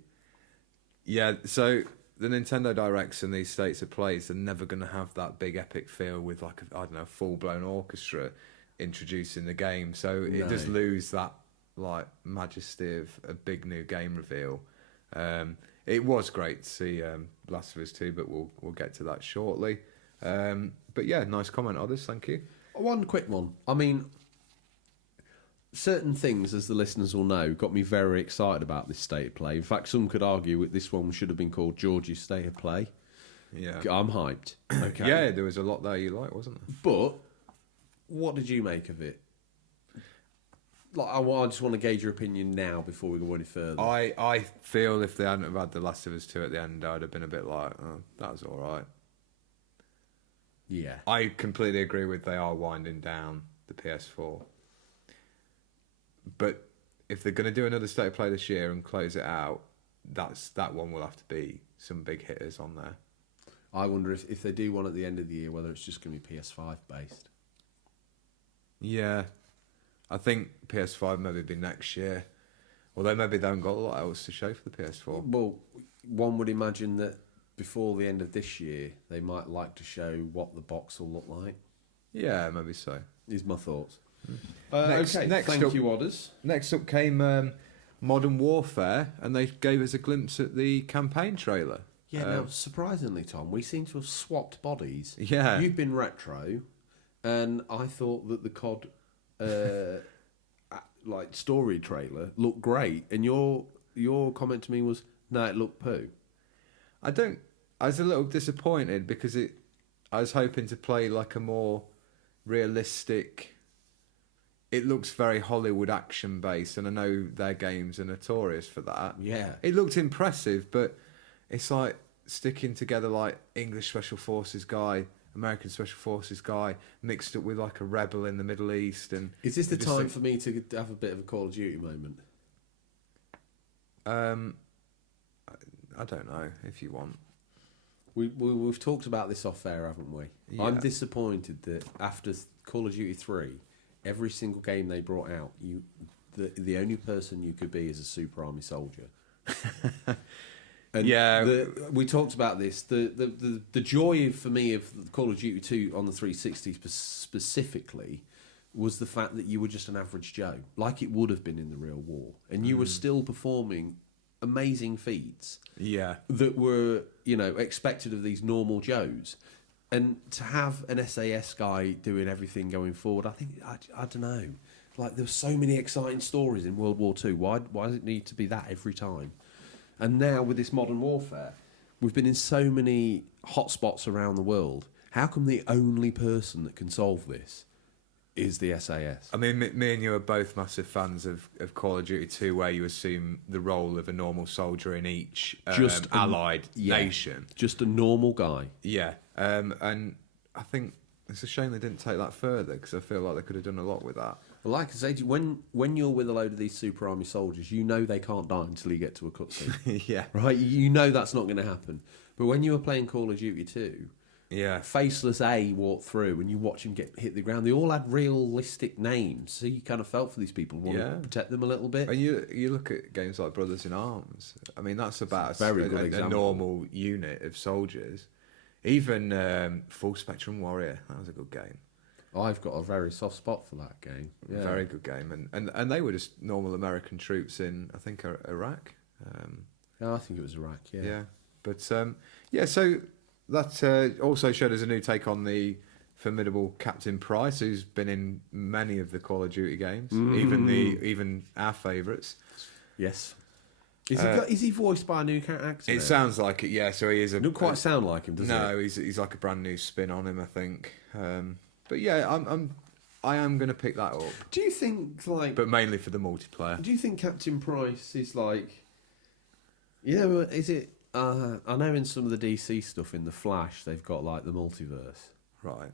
Yeah, so the Nintendo Directs and these states of plays are never going to have that big epic feel with like I don't know, full blown orchestra introducing the game. So it does lose that like majesty of a big new game reveal. It was great to see Last of Us 2, but we'll get to that shortly. But yeah, nice comment, Others. Thank you. One quick one. I mean, certain things, as the listeners will know, got me very excited about this state of play. In fact, some could argue that this one should have been called Georgie's State of Play. Yeah, I'm hyped. Okay. Yeah, there was a lot there you liked, wasn't there? But what did you make of it? Like, I just want to gauge your opinion now before we go any further. I feel if they hadn't have had The Last of Us 2 at the end, I'd have been a bit like, oh, that was all right. Yeah. I completely agree with they are winding down the PS4. But if they're going to do another state of play this year and close it out, that one will have to be some big hitters on there. I wonder if they do one at the end of the year, whether it's just going to be PS5 based. Yeah. I think PS5 maybe be next year. Although maybe they haven't got a lot else to show for the PS4. Well, one would imagine that before the end of this year, they might like to show what the box will look like. Yeah, maybe so. Is my thoughts. Next Thank up, you, Odders. Next up came Modern Warfare, and they gave us a glimpse at the campaign trailer. Yeah, now, surprisingly, Tom, we seem to have swapped bodies. Yeah. You've been retro, and I thought that the COD like story trailer looked great, and your comment to me was, no, it looked poo. I was a little disappointed because I was hoping to play like a more realistic. It looks very Hollywood action based, and I know their games are notorious for that. Yeah. It looked impressive, but it's like sticking together like English Special Forces guy, American Special Forces guy, mixed up with like a rebel in the Middle East. And is this the time for me to have a bit of a Call of Duty moment? I don't know if you want. We've talked about this off air, haven't we? Yeah. I'm disappointed that after Call of Duty 3, every single game they brought out, the only person you could be is a Super Army soldier. And yeah, we talked about this. The joy for me of Call of Duty 2 on the 360 specifically was the fact that you were just an average Joe, like it would have been in the real war, and you were still performing amazing feats. Yeah, that were expected of these normal Joes, and to have an SAS guy doing everything going forward, I think I don't know. Like, there were so many exciting stories in World War II. Why does it need to be that every time? And now with this Modern Warfare, we've been in so many hotspots around the world. How come the only person that can solve this is the SAS? I mean, me and you are both massive fans of Call of Duty 2, where you assume the role of a normal soldier in each allied nation. Just a normal guy. Yeah, and I think it's a shame they didn't take that further, because I feel like they could have done a lot with that. Well, like I say, when you're with a load of these Super Army soldiers, you know they can't die until you get to a cutscene. Yeah. Right? You know that's not going to happen. But when you were playing Call of Duty 2, yeah, Faceless A walked through and you watch him hit the ground. They all had realistic names, so you kind of felt for these people, want to protect them a little bit. And you look at games like Brothers in Arms. I mean, that's about a normal unit of soldiers. Even Full Spectrum Warrior, that was a good game. I've got a very soft spot for that game. Yeah. Very good game, and they were just normal American troops in, I think, Iraq. I think it was Iraq. Yeah. Yeah, but So that also showed us a new take on the formidable Captain Price, who's been in many of the Call of Duty games, even our favourites. Yes. Is he voiced by a new actor? It sounds like it. Yeah, so he is. Doesn't quite sound like him, does it? No, he's like a brand new spin on him, I think. But yeah, I am going to pick that up. Do you think, but mainly for the multiplayer. Do you think Captain Price is like, is it? I know in some of the DC stuff in the Flash they've got like the multiverse, right?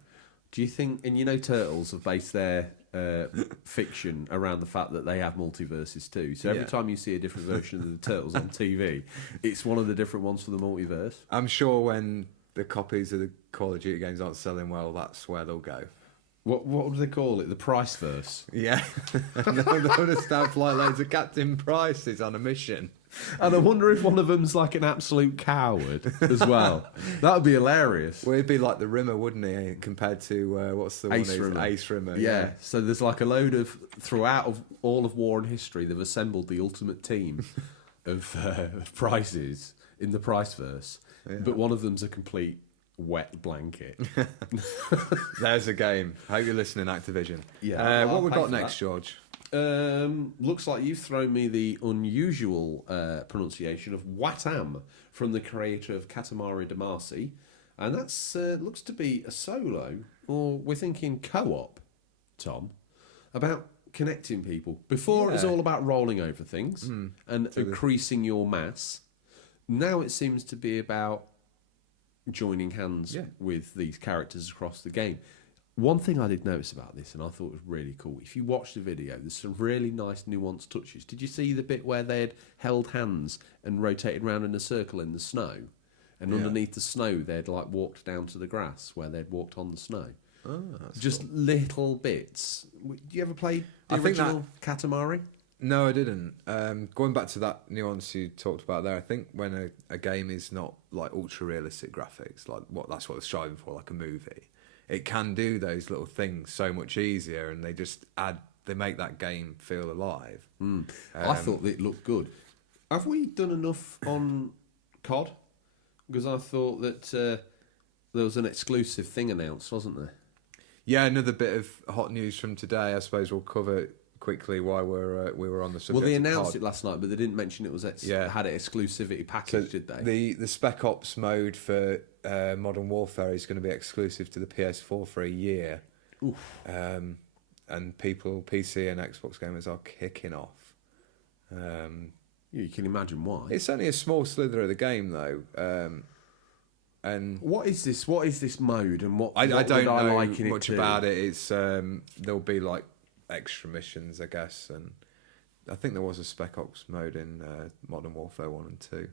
Do you think? And Turtles have based their fiction around the fact that they have multiverses too. So every time you see a different version of the Turtles on TV, it's one of the different ones for the multiverse. I'm sure when the copies of the Call of Duty games aren't selling well, that's where they'll go. What do they call it? The price verse. Yeah. No, the staff like loads of Captain Price is on a mission. And I wonder if one of them's like an absolute coward as well. That would be hilarious. Well, he'd be like the Rimmer, wouldn't he? Compared to what's the Ace one? Rimmer. Ace Rimmer. Yeah. So there's like a load of throughout of all of War and History, they've assembled the ultimate team of prizes in the price verse, but one of them's a complete wet blanket. There's a game. Hope you're listening, Activision. Yeah. What we I'll got pay for next, that. George? Looks like you've thrown me the unusual pronunciation of Watam from the creator of Katamari Damacy, and that's looks to be a solo, or we're thinking co-op, Tom, about connecting people. Before it was Yeah. all about rolling over things and increasing your mass. Now it seems to be about joining hands with these characters across the game. One thing I did notice about this, and I thought was really cool, if you watch the video, there's some really nice nuanced touches. Did you see the bit where they had held hands and rotated around in a circle in the snow? And underneath the snow, they'd like walked down to the grass where they'd walked on the snow. Oh, that's Just cool. little bits. Do you ever play the I think original Katamari? No, I didn't. Going back to that nuance you talked about there, I think when a game is not like ultra realistic graphics, like that's what they're striving for, like a movie, it can do those little things so much easier, and they make that game feel alive. I thought it looked good. Have we done enough on COD? Because I thought that there was an exclusive thing announced, wasn't there? Yeah, another bit of hot news from today. I suppose we'll cover quickly why we were on the subject. Well, they of announced COD. it last night, but they didn't mention it was had an exclusivity package, did they? The Spec Ops mode for Modern Warfare is going to be exclusive to the PS4 for a year. And PC and Xbox gamers are kicking off. You can imagine why. It's only a small slither of the game, though. And What is this? What is this mode? And what I what don't would I know liken much it to? about it. It's there'll be like extra missions, I guess, and I think there was a Spec Ops mode in Modern Warfare 1 and 2.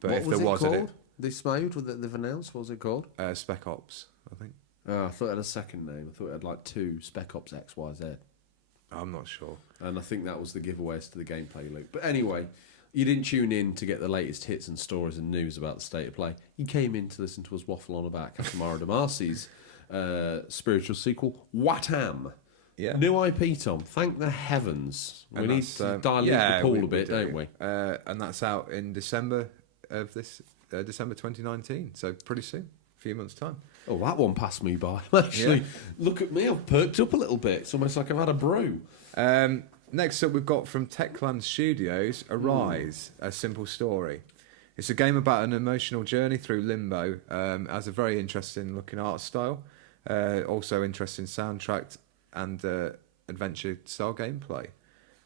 But What if was there it was called? This mode that they've announced, what was it called? Spec Ops, I think. Oh, I thought it had a second name. I thought it had like 2 Spec Ops XYZ. I'm not sure. And I think that was the giveaways to the gameplay loop. But anyway, you didn't tune in to get the latest hits and stories and news about the state of play. You came in to listen to us waffle on about Katamari Damacy's spiritual sequel, Watam. Yeah. New IP, Tom. Thank the heavens. We need to dilute the pool a bit, don't we? And that's out in December of this December 2019. So pretty soon, a few months' time. Oh, that one passed me by. Actually, look at me. I've perked up a little bit. It's almost like I've had a brew. Next up, we've got from Techland Studios, Arise, A Simple Story. It's a game about an emotional journey through limbo. Has a very interesting looking art style. Also interesting soundtrack and adventure style gameplay.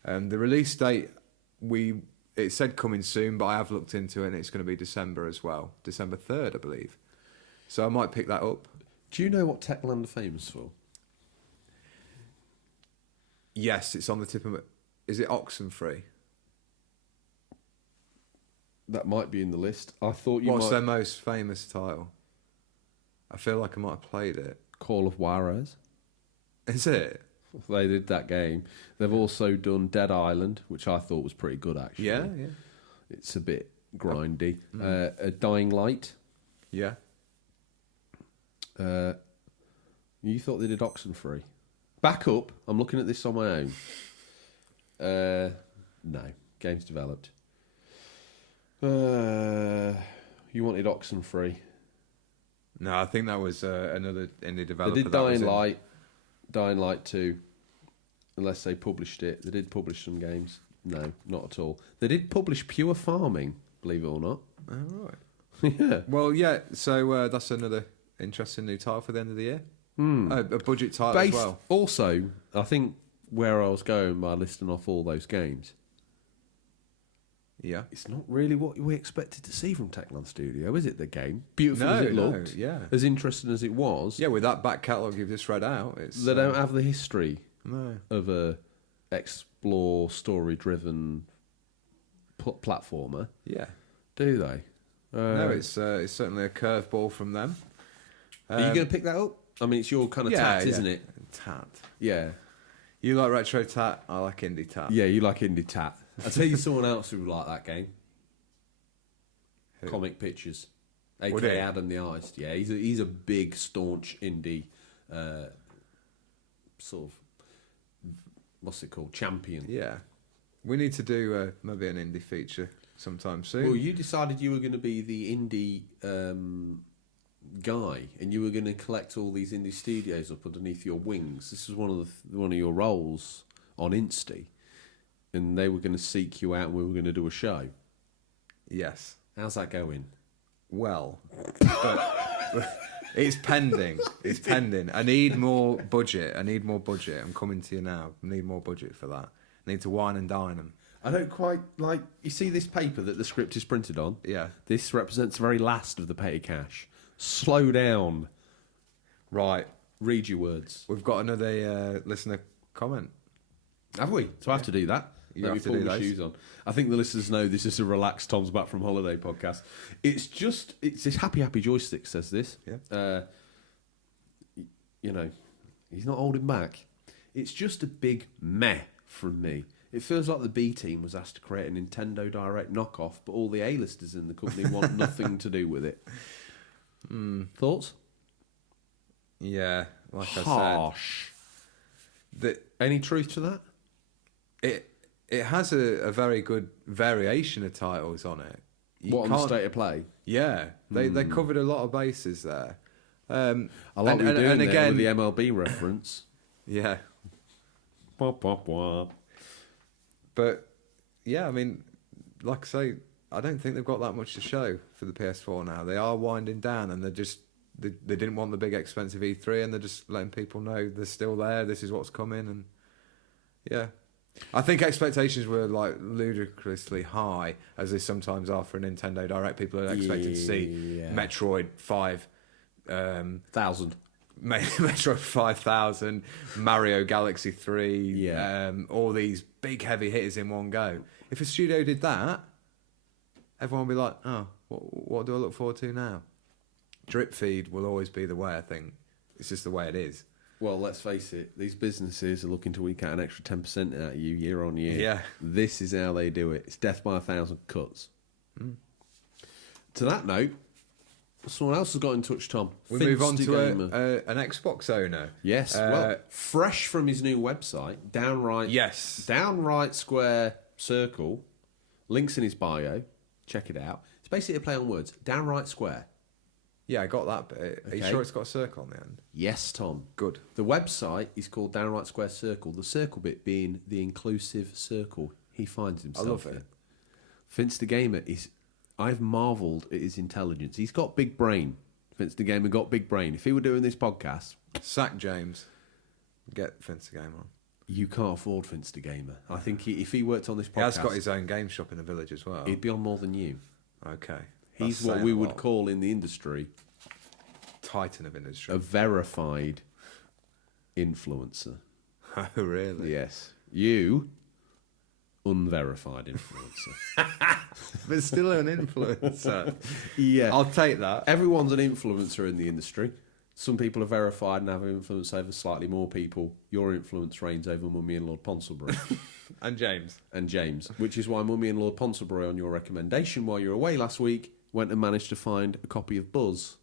The release date, it said coming soon, but I have looked into it and it's going to be December as well. December 3rd, I believe. So I might pick that up. Do you know what Techland are famous for? Yes, it's on the tip of my... Is it Oxenfree? That might be in the list. I thought you What's might... their most famous title? I feel like I might have played it. Call of Juarez. Is it? They did that game. They've also done Dead Island, which I thought was pretty good, actually. Yeah. It's a bit grindy. A Dying Light. Yeah. You thought they did Oxenfree. Back up. I'm looking at this on my own. No. Game's developed. You wanted Oxenfree. No, I think that was another indie developer. They did that was Dying Light 2. Unless they published it. They did publish some games. No, not at all. They did publish Pure Farming, believe it or not. Oh, right. Yeah. Well, yeah, so that's another interesting new title for the end of the year. A budget title as well. Also, I think where I was going by listing off all those games, Yeah. it's not really what we expected to see from Techland Studio, is it, the game? Beautiful No, as it no, looked, yeah. as interesting as it was. Yeah, with that back catalogue you've just read out, it's... They don't have the history No. of a explore, story-driven platformer, Yeah. do they? No, it's certainly a curveball from them. Are you going to pick that up? I mean, it's your kind of tat, isn't it? Tat. Yeah. You like retro tat, I like indie tat. Yeah, you like indie tat. I'll tell you someone else who would like that game. Who? Comic Pictures. Would he? A.K.A. Adam the Artist. Yeah, he's a big, staunch indie sort of, what's it called, champion. Yeah. We need to do maybe an indie feature sometime soon. Well, you decided you were going to be the indie guy, and you were going to collect all these indie studios up underneath your wings. This was one of your roles on Insty, and they were going to seek you out, and we were going to do a show. Yes. How's that going? Well, but it's pending. It's pending. I need more budget. I'm coming to you now. I need more budget for that. I need to wine and dine them. I don't quite like... You see this paper that the script is printed on? Yeah. This represents the very last of the petty cash. Slow down. Right. Read your words. We've got another listener comment. Have we? So I have to do that. You Let have me to pull do my those. shoes on. I think the listeners know this is a relaxed Tom's Back from Holiday podcast. It's this happy joystick says this. Yeah. You know, he's not holding back. It's just a big meh from me. It feels like the B team was asked to create a Nintendo Direct knockoff, but all the A-listers in the company want nothing to do with it. Thoughts? Yeah, like Harsh. I said. Any truth to that? It has a very good variation of titles on it. On the State of Play? Yeah, they covered a lot of bases there. I like what you're doing there with the MLB reference. Yeah. Wah, wah, wah. But, yeah, I mean, like I say, I don't think they've got that much to show for the PS4 now. They are winding down, and they didn't want the big expensive E3, and they're just letting people know they're still there, this is what's coming, and yeah. I think expectations were like ludicrously high, as they sometimes are for a Nintendo Direct. People are expecting to see Metroid 1,000. Metroid 5000, Mario Galaxy 3, all these big heavy hitters in one go. If a studio did that, everyone would be like, oh, what do I look forward to now? Drip feed will always be the way, I think. It's just the way it is. Well, let's face it, these businesses are looking to eke out an extra 10% out of you year on year. Yeah. This is how they do it. It's death by 1,000 cuts. To that note, someone else has got in touch, Tom. We move on to an Xbox owner. Yes, well, fresh from his new website, Downright Square Circle. Links in his bio. Check it out. It's basically a play on words. Downright Square. Yeah, I got that bit. Are you sure it's got a circle on the end? Yes, Tom. Good. The website is called Downright Square Circle. The circle bit being the inclusive circle he finds himself I love in. it. Finch the Gamer is... I've marvelled at his intelligence. He's got big brain. Finch the Gamer got big brain. If he were doing this podcast... Sack James. Get Finch the Gamer on. You can't afford Finch the Gamer. I think if he worked on this podcast... He has got his own game shop in the village as well. He'd be on more than you. Okay. He's what we would call in the industry... Titan of industry. A verified influencer. Oh, really? Yes. You... unverified influencer. But still an influencer. Yeah. I'll take that. Everyone's an influencer in the industry. Some people are verified and have influence over slightly more people. Your influence reigns over Mummy and Lord Ponsonbury. And James. Which is why Mummy and Lord Ponsonbury, on your recommendation while you were away last week, went and managed to find a copy of Buzz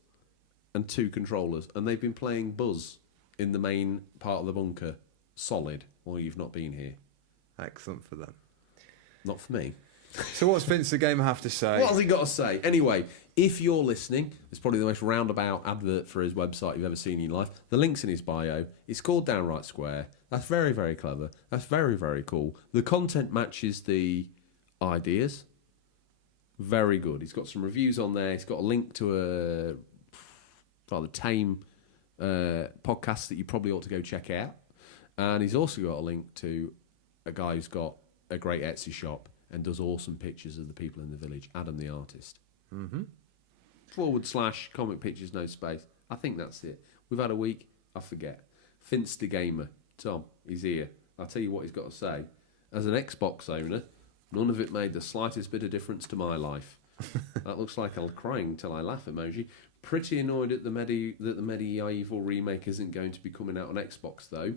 and 2 controllers. And they've been playing Buzz in the main part of the bunker solid while you've not been here. Excellent for them. Not for me. So what's Vince the Gamer have to say? What has he got to say? Anyway, if you're listening, it's probably the most roundabout advert for his website you've ever seen in your life. The link's in his bio. It's called Downright Square. That's very, very clever. That's very, very cool. The content matches the ideas. Very good. He's got some reviews on there. He's got a link to a rather tame podcast that you probably ought to go check out. And he's also got a link to a guy who's got a great Etsy shop and does awesome pictures of the people in the village, Adam the Artist. Mm-hmm. / comic pictures, no space. I think that's it. We've had a week, I forget. Finch the Gamer, Tom, he's here. I'll tell you what he's got to say. As an Xbox owner, none of it made the slightest bit of difference to my life. That looks like a crying till I laugh emoji. Pretty annoyed at that the Medieval remake isn't going to be coming out on Xbox though.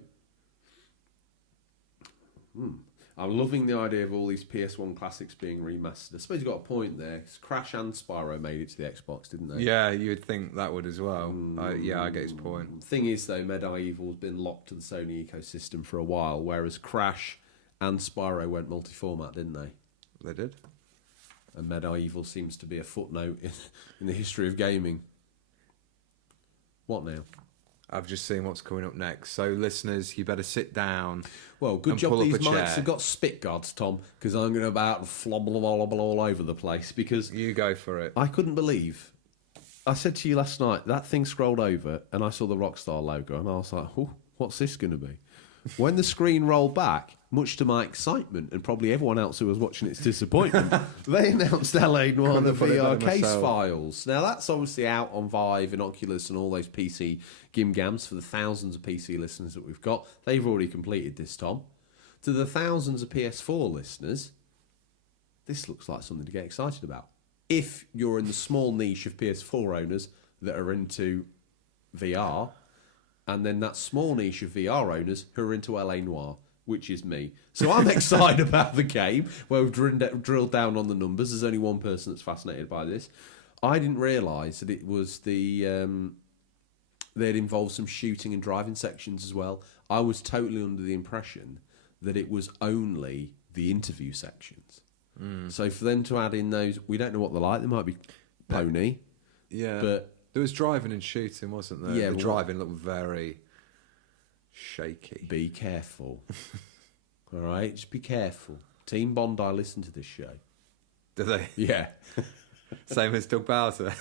I'm loving the idea of all these PS1 classics being remastered. I suppose you've got a point there. 'Cause Crash and Spyro made it to the Xbox, didn't they? Yeah, you would think that would as well. I get his point. Thing is, though, Medieval's been locked to the Sony ecosystem for a while, whereas Crash and Spyro went multi-format, didn't they? They did. And Medieval seems to be a footnote in the history of gaming. What now? I've just seen what's coming up next. So, listeners, you better sit down. Well, good and job pull up these a mics chair. have got spit guards, Tom, because I'm going to about flobble all over the place. Because You go for it. I couldn't believe. I said to you last night, that thing scrolled over and I saw the Rockstar logo and I was like, oh, what's this going to be? When the screen rolled back, much to my excitement and probably everyone else who was watching its disappointment, they announced LA Noire the VR case files. Now, that's obviously out on Vive and Oculus and all those PC gimgams for the thousands of PC listeners that we've got. They've already completed this, Tom. To the thousands of PS4 listeners, this looks like something to get excited about. If you're in the small niche of PS4 owners that are into VR, and then that small niche of VR owners who are into LA Noire, which is me. So I'm excited about the game, where we've drilled down on the numbers. There's only one person that's fascinated by this. I didn't realise that it was they'd involved some shooting and driving sections as well. I was totally under the impression that it was only the interview sections. So for them to add in those, we don't know what they're like. They might be pony. Yeah. But there was driving and shooting, wasn't there? Yeah, The but driving looked very shaky. be careful. All right? Just be careful. Team Bondi listen to this show. Do they? Yeah. Same as Doug Bowser.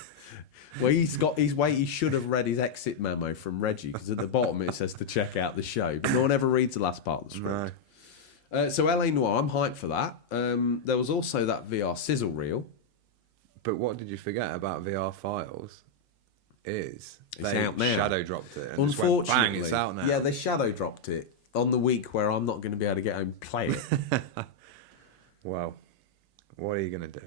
Well, he should have read his exit memo from Reggie, because at the bottom it says to check out the show. But no one ever reads the last part of the script. No. So LA Noire, I'm hyped for that. There was also that VR sizzle reel. But what did you forget about VR Files? It's They out now. shadow dropped it. And just went, Unfortunately, bang, it's out now. Yeah, they shadow dropped it on the week where I'm not going to be able to get home and play it. Well, what are you going to do?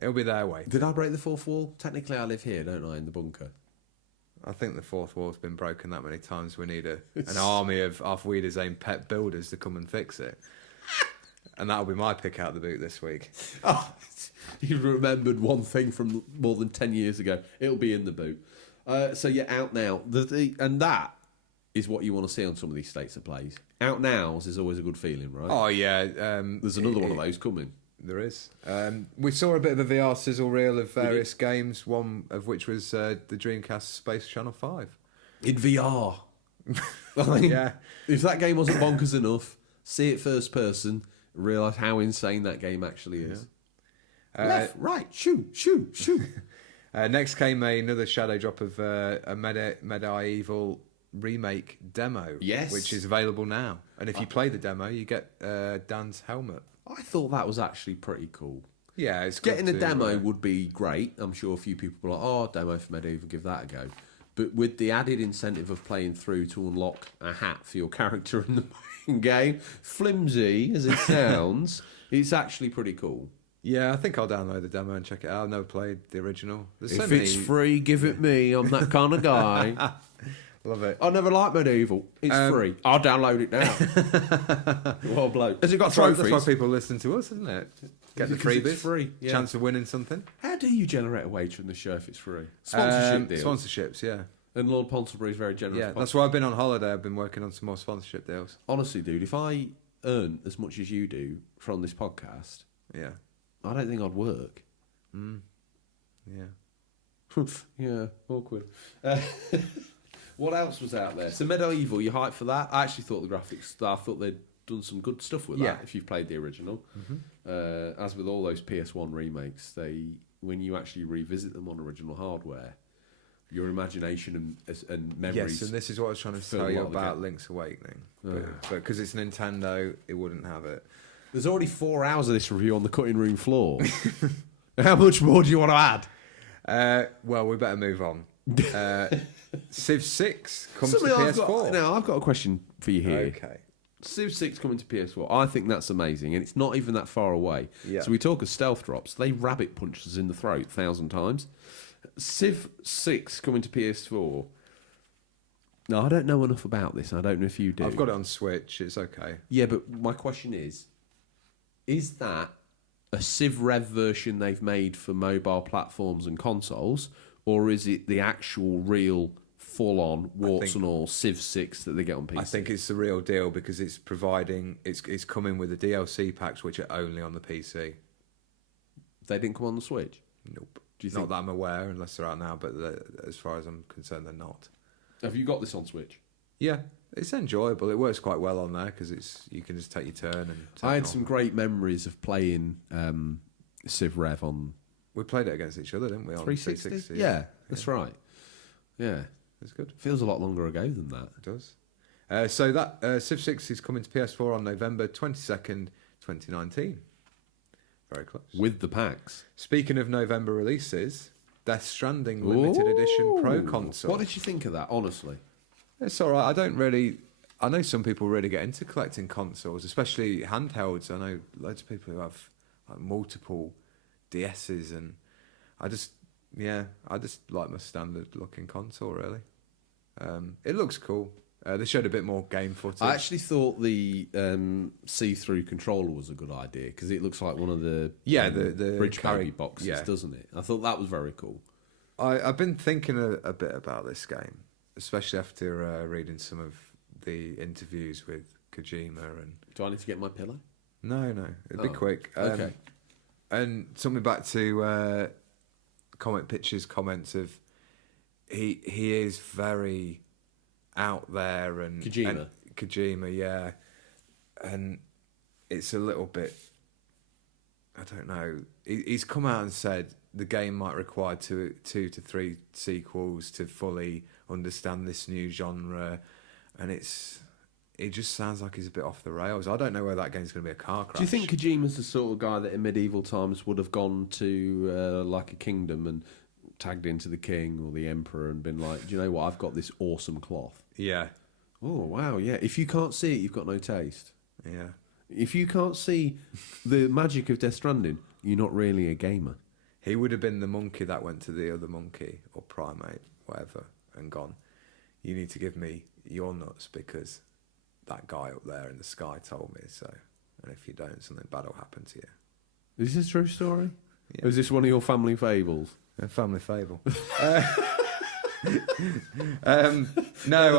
It'll be their way. Did I break the fourth wall? Technically, I live here, don't I, in the bunker? I think the fourth wall's been broken that many times. We need an army of Arthweeder's own pet builders to come and fix it. And that'll be my pick out the boot this week. Oh, you remembered one thing from more than 10 years ago. It'll be in the boot. So you're out now. And that is what you want to see on some of these states of plays. Out nows is always a good feeling, right? Oh, yeah. There's another one of those coming. There is. We saw a bit of a VR sizzle reel of various games, one of which was the Dreamcast Space Channel 5. In VR. I mean, Yeah. if that game wasn't bonkers enough, see it first person, realise how insane that game actually is. Left, right, shoot. Next came another shadow drop of a Medieval remake demo. Yes. Which is available now. And if you play the demo, you get Dan's helmet. I thought that was actually pretty cool. Yeah, it's Getting good a to, demo would be great. I'm sure a few people were like, oh, demo for Medieval, give that a go. But with the added incentive of playing through to unlock a hat for your character in the main game, flimsy as it sounds, it's actually pretty cool. Yeah, I think I'll download the demo and check it out. I've never played the original. There's so If many... it's free, give it me. I'm that kind of guy. Love it. I never liked Medieval. It's free. I'll download it now. Well, bloke. Has it got trophies? That's why people listen to us, isn't it? Get the freebies. It's free. Yeah. Chance of winning something. How do you generate a wage from the show if it's free? Sponsorship deals. Sponsorships, yeah. And Lord Ponsonbury is very generous. Yeah, that's why I've been on holiday. I've been working on some more sponsorship deals. Honestly, dude, if I earn as much as you do from this podcast, Yeah. I don't think I'd work. Yeah. Yeah, awkward. What else was out there? So Medieval, you hyped for that? I actually thought the graphics, I thought they'd done some good stuff with Yeah. that if you've played the original. As with all those PS1 remakes, when you actually revisit them on original hardware, your imagination and memories... Yes, and this is what I was trying to fill tell a you lot of the about gap. Link's Awakening. But because it's Nintendo, it wouldn't have it. There's already 4 hours of this review on the cutting room floor. How much more do you want to add? Well, we better move on. Civ 6 comes to I've PS4. I've got a question for you here. Okay. Civ 6 coming to PS4, I think that's amazing, and it's not even that far away. Yeah. So we talk of stealth drops. They rabbit punch us in the throat 1,000 times. Civ 6 coming to PS4. No, I don't know enough about this. I don't know if you do. I've got it on Switch. It's okay. Yeah, but my question is that a Civ Rev version they've made for mobile platforms and consoles, or is it the actual real full-on warts and all Civ 6 that they get on PC? I think it's the real deal because it's providing it's coming with the DLC packs which are only on the PC. They didn't come on the Switch? Nope. Do you Not think? that I'm aware, unless they're out now. But as far as I'm concerned, they're not. Have you got this on Switch? Yeah, it's enjoyable. It works quite well on there because you can just take your turn and. I had some great memories of playing Civ Rev on We played it against each other, didn't we? On 360. Yeah, that's right. Yeah, it's good. feels a lot longer ago than that. It does. So that Civ 6 is coming to PS4 on November 22nd, 2019. Very close. With the packs. Speaking of November releases, Death Stranding Limited Edition Pro Console. What did you think of that, honestly? It's all right. I know some people really get into collecting consoles, especially handhelds. I know loads of people who have like, multiple DSs, and I just like my standard looking console, really. It looks cool. They showed a bit more game footage. I actually thought the see-through controller was a good idea because it looks like one of the the Bridge Baby boxes, doesn't it? I thought that was very cool. I've been thinking a bit about this game, especially after reading some of the interviews with Kojima. And Do I need to get my pillow? No, it'd be quick. Okay. And something back to Comic Pictures' comments of he is very out there and Kojima, yeah, and it's a little bit. I don't know. He's come out and said the game might require two to three sequels to fully understand this new genre, and it just sounds like he's a bit off the rails. I don't know whether that game's going to be a car crash. Do you think Kojima's the sort of guy that in medieval times would have gone to like a kingdom and tagged into the king or the emperor and been like, do you know what, I've got this awesome cloth? Yeah. Oh, wow, yeah. If you can't see it, you've got no taste. Yeah. If you can't see the magic of Death Stranding, you're not really a gamer. He would have been the monkey that went to the other monkey or primate, whatever, and gone, you need to give me your nuts because that guy up there in the sky told me so. And if you don't, something bad will happen to you. Is this a true story? Yeah. Or is this one of your family fables? A family fable. No,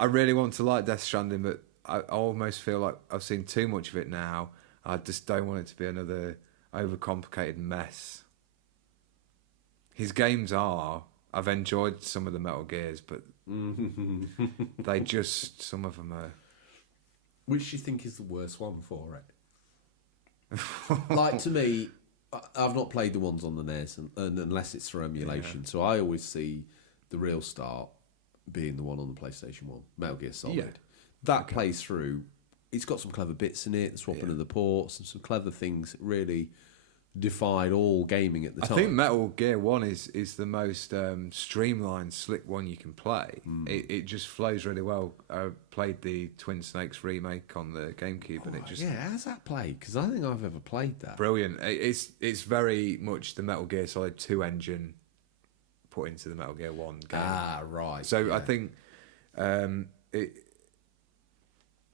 I really want to like Death Stranding, but I almost feel like I've seen too much of it now. I just don't want it to be another overcomplicated mess. His games I've enjoyed some of the Metal Gears, but they just, some of them are... Which do you think is the worst one for it? Like, to me, I've not played the ones on the NES, and unless it's through emulation, so I always see the real start being the one on the PlayStation 1, Metal Gear Solid. Yeah. That plays through. It's got some clever bits in it, the swapping of the ports, and some clever things that really defied all gaming at the time. I think Metal Gear 1 is the most streamlined, slick one you can play. It just flows really well. I played the Twin Snakes remake on the GameCube, and it just... Yeah, how's that played? Because I don't think I've ever played that. Brilliant. It's very much the Metal Gear Solid 2 engine put into the Metal Gear 1 game. Ah, right. So yeah. I think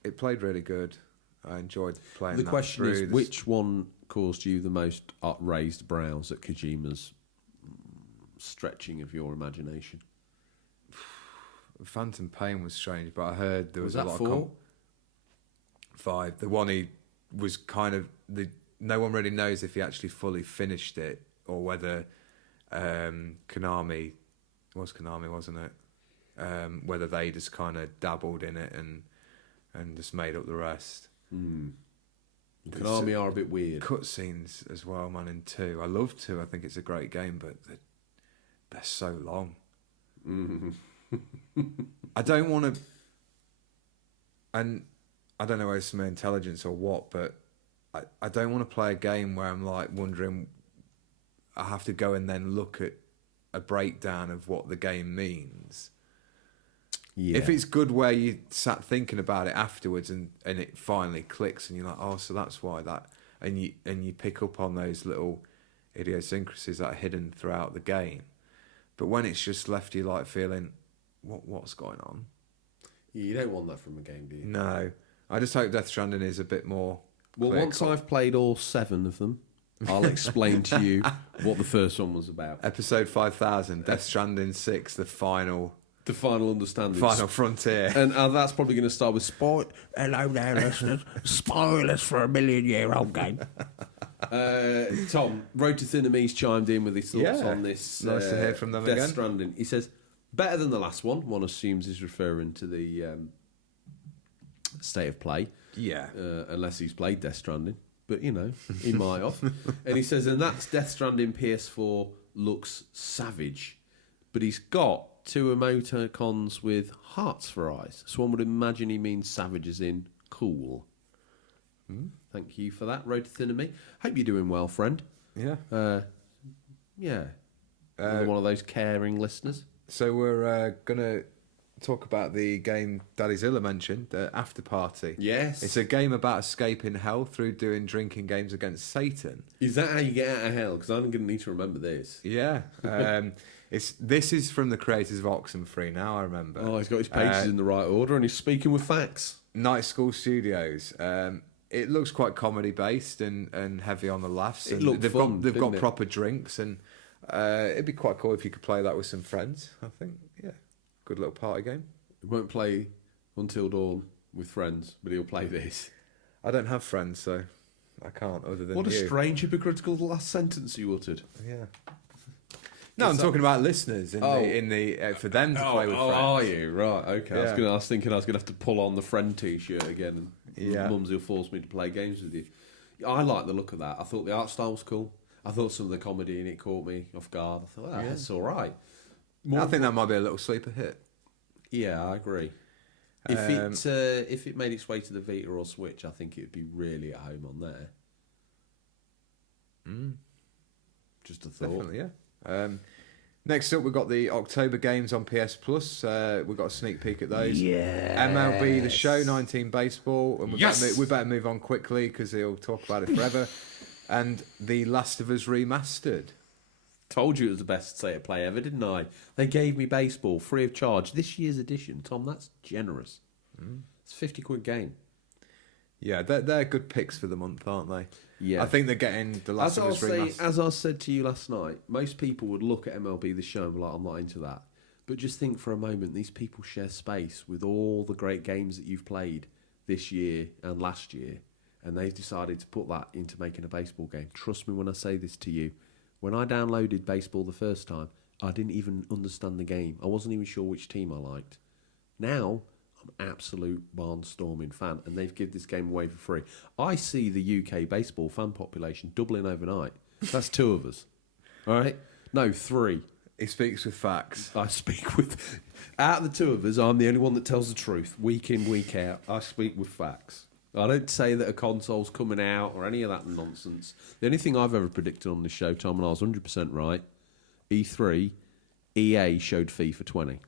it played really good. I enjoyed playing The that question through. is, which one caused you the most raised brows at Kojima's stretching of your imagination? Phantom Pain was strange, but I heard there was that a lot 4? of... 5. The one he was kind of... no one really knows if he actually fully finished it or whether Konami... It was Konami, wasn't it? Whether they just kind of dabbled in it and just made up the rest. Konami are a bit weird. Cutscenes as well, man, in 2. I love 2. I think it's a great game, but they're so long. I don't want to... And I don't know whether it's my intelligence or what, but I don't want to play a game where I'm like wondering... I have to go and then look at a breakdown of what the game means. Yeah. If it's good where you sat thinking about it afterwards and it finally clicks and you're like, oh, so that's why that, and you pick up on those little idiosyncrasies that are hidden throughout the game. But when it's just left you like feeling, what's going on? You don't want that from a game, do you? No. I just hope Death Stranding is a bit more. Well, once I've played all 7 of them, I'll explain to you what the first one was about. Episode 5000, Death Stranding 6, the final understanding. Final frontier. And that's probably going to start with hello there, listeners. Spoilers for a million-year-old game. Tom, Road to Thinami's chimed in with his thoughts on this. Nice to hear from them Death again. Stranding. He says, better than the last one. One assumes he's referring to the state of play. Yeah. Unless he's played Death Stranding. But, he might have. And he says, and that's Death Stranding PS4 looks savage. But he's got 2 emoticons with hearts for eyes. So one would imagine he means savage as in cool. Thank you for that, Road to Thinami. Hope you're doing well, friend. Yeah. Yeah. One of those caring listeners. So we're going to talk about the game Daddy Zilla mentioned, After Party. Yes. It's a game about escaping hell through doing drinking games against Satan. Is that how you get out of hell? Because I'm going to need to remember this. Yeah. This is from the creators of Oxenfree now, I remember. Oh, he's got his pages in the right order and he's speaking with facts. Night School Studios. It looks quite comedy based and heavy on the laughs. It looked fun, they've got didn't it? proper drinks, and it'd be quite cool if you could play that with some friends. I think, yeah, good little party game. He won't play Until Dawn with friends, but he'll play this. I don't have friends, so I can't. Other than What a you. strange hypocritical last sentence you uttered. Yeah. No, I'm talking about listeners in the for them to play with friends. Are you? Right, okay. Yeah. I was thinking I was going to have to pull on the friend t-shirt again and Yeah. Mumsy will force me to play games with you. I like the look of that. I thought the art style was cool. I thought some of the comedy in it caught me off guard. I thought, that's all right. I think that might be a little sleeper hit. Yeah, I agree. If it made its way to the Vita or Switch, I think it would be really at home on there. Just a thought. Definitely, yeah. Next up, we've got the October games on PS Plus. We've got a sneak peek at those. Yeah. MLB The Show, 19 Baseball. And Yes! we better move on quickly because he'll talk about it forever. And The Last of Us Remastered. Told you it was the best state of play ever, didn't I? They gave me baseball free of charge. This year's edition, Tom, that's generous. It's a £50 game. Yeah, they're good picks for the month, aren't they? Yeah. I think they're getting The Last of Us Remastered. As I said to you last night, most people would look at MLB The Show and be like, I'm not into that. But just think for a moment, these people share space with all the great games that you've played this year and last year, and they've decided to put that into making a baseball game. Trust me when I say this to you. When I downloaded baseball the first time, I didn't even understand the game. I wasn't even sure which team I liked. Now, I'm an absolute barnstorming fan, and they've given this game away for free. I see the UK baseball fan population doubling overnight. That's 2 of us. All right? No, 3. He speaks with facts. I speak with... Out of the 2 of us, I'm the only one that tells the truth. Week in, week out, I speak with facts. I don't say that a console's coming out or any of that nonsense. The only thing I've ever predicted on this show, Tom, and I was 100% right, E3, EA showed FIFA 20.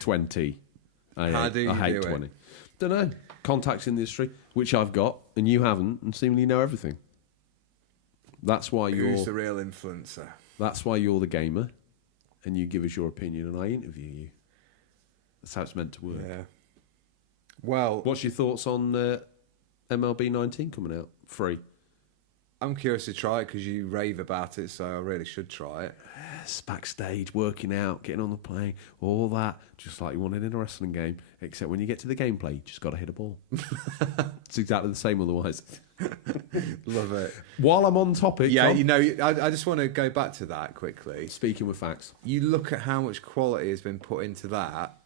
20. How do you I hate do 20. it? Don't know. Contacts in the industry, which I've got, and you haven't, and seemingly know everything. That's why Who's the real influencer? That's why you're the gamer, and you give us your opinion, and I interview you. That's how it's meant to work. Yeah. Well, What's your thoughts on MLB 19 coming out free? I'm curious to try it because you rave about it, so I really should try it. It's backstage, working out, getting on the plane, all that, just like you wanted in a wrestling game, except when you get to the gameplay, you just got to hit a ball. It's exactly the same otherwise. Love it. While I'm on topic, Yeah, Tom, you know, I just want to go back to that quickly. speaking with facts. You look at how much quality has been put into that.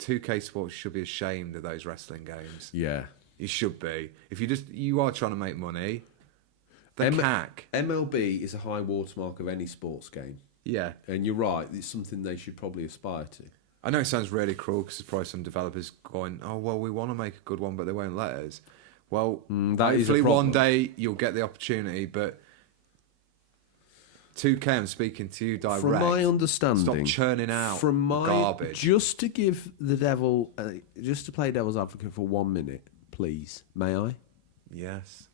2K Sports should be ashamed of those wrestling games. Yeah. You should be. If you are trying to make money, the CAC. MLB is a high watermark of any sports game. Yeah. And you're right, it's something they should probably aspire to. I know it sounds really cruel because there's probably some developers going, oh, well, we want to make a good one, but they won't let us. Well, that is a hopefully problem. one day you'll get the opportunity, but 2K, I'm speaking to you direct. From my understanding, stop churning out from my garbage. Just to give the devil, just to play devil's advocate for 1 minute, please, may I? Yes.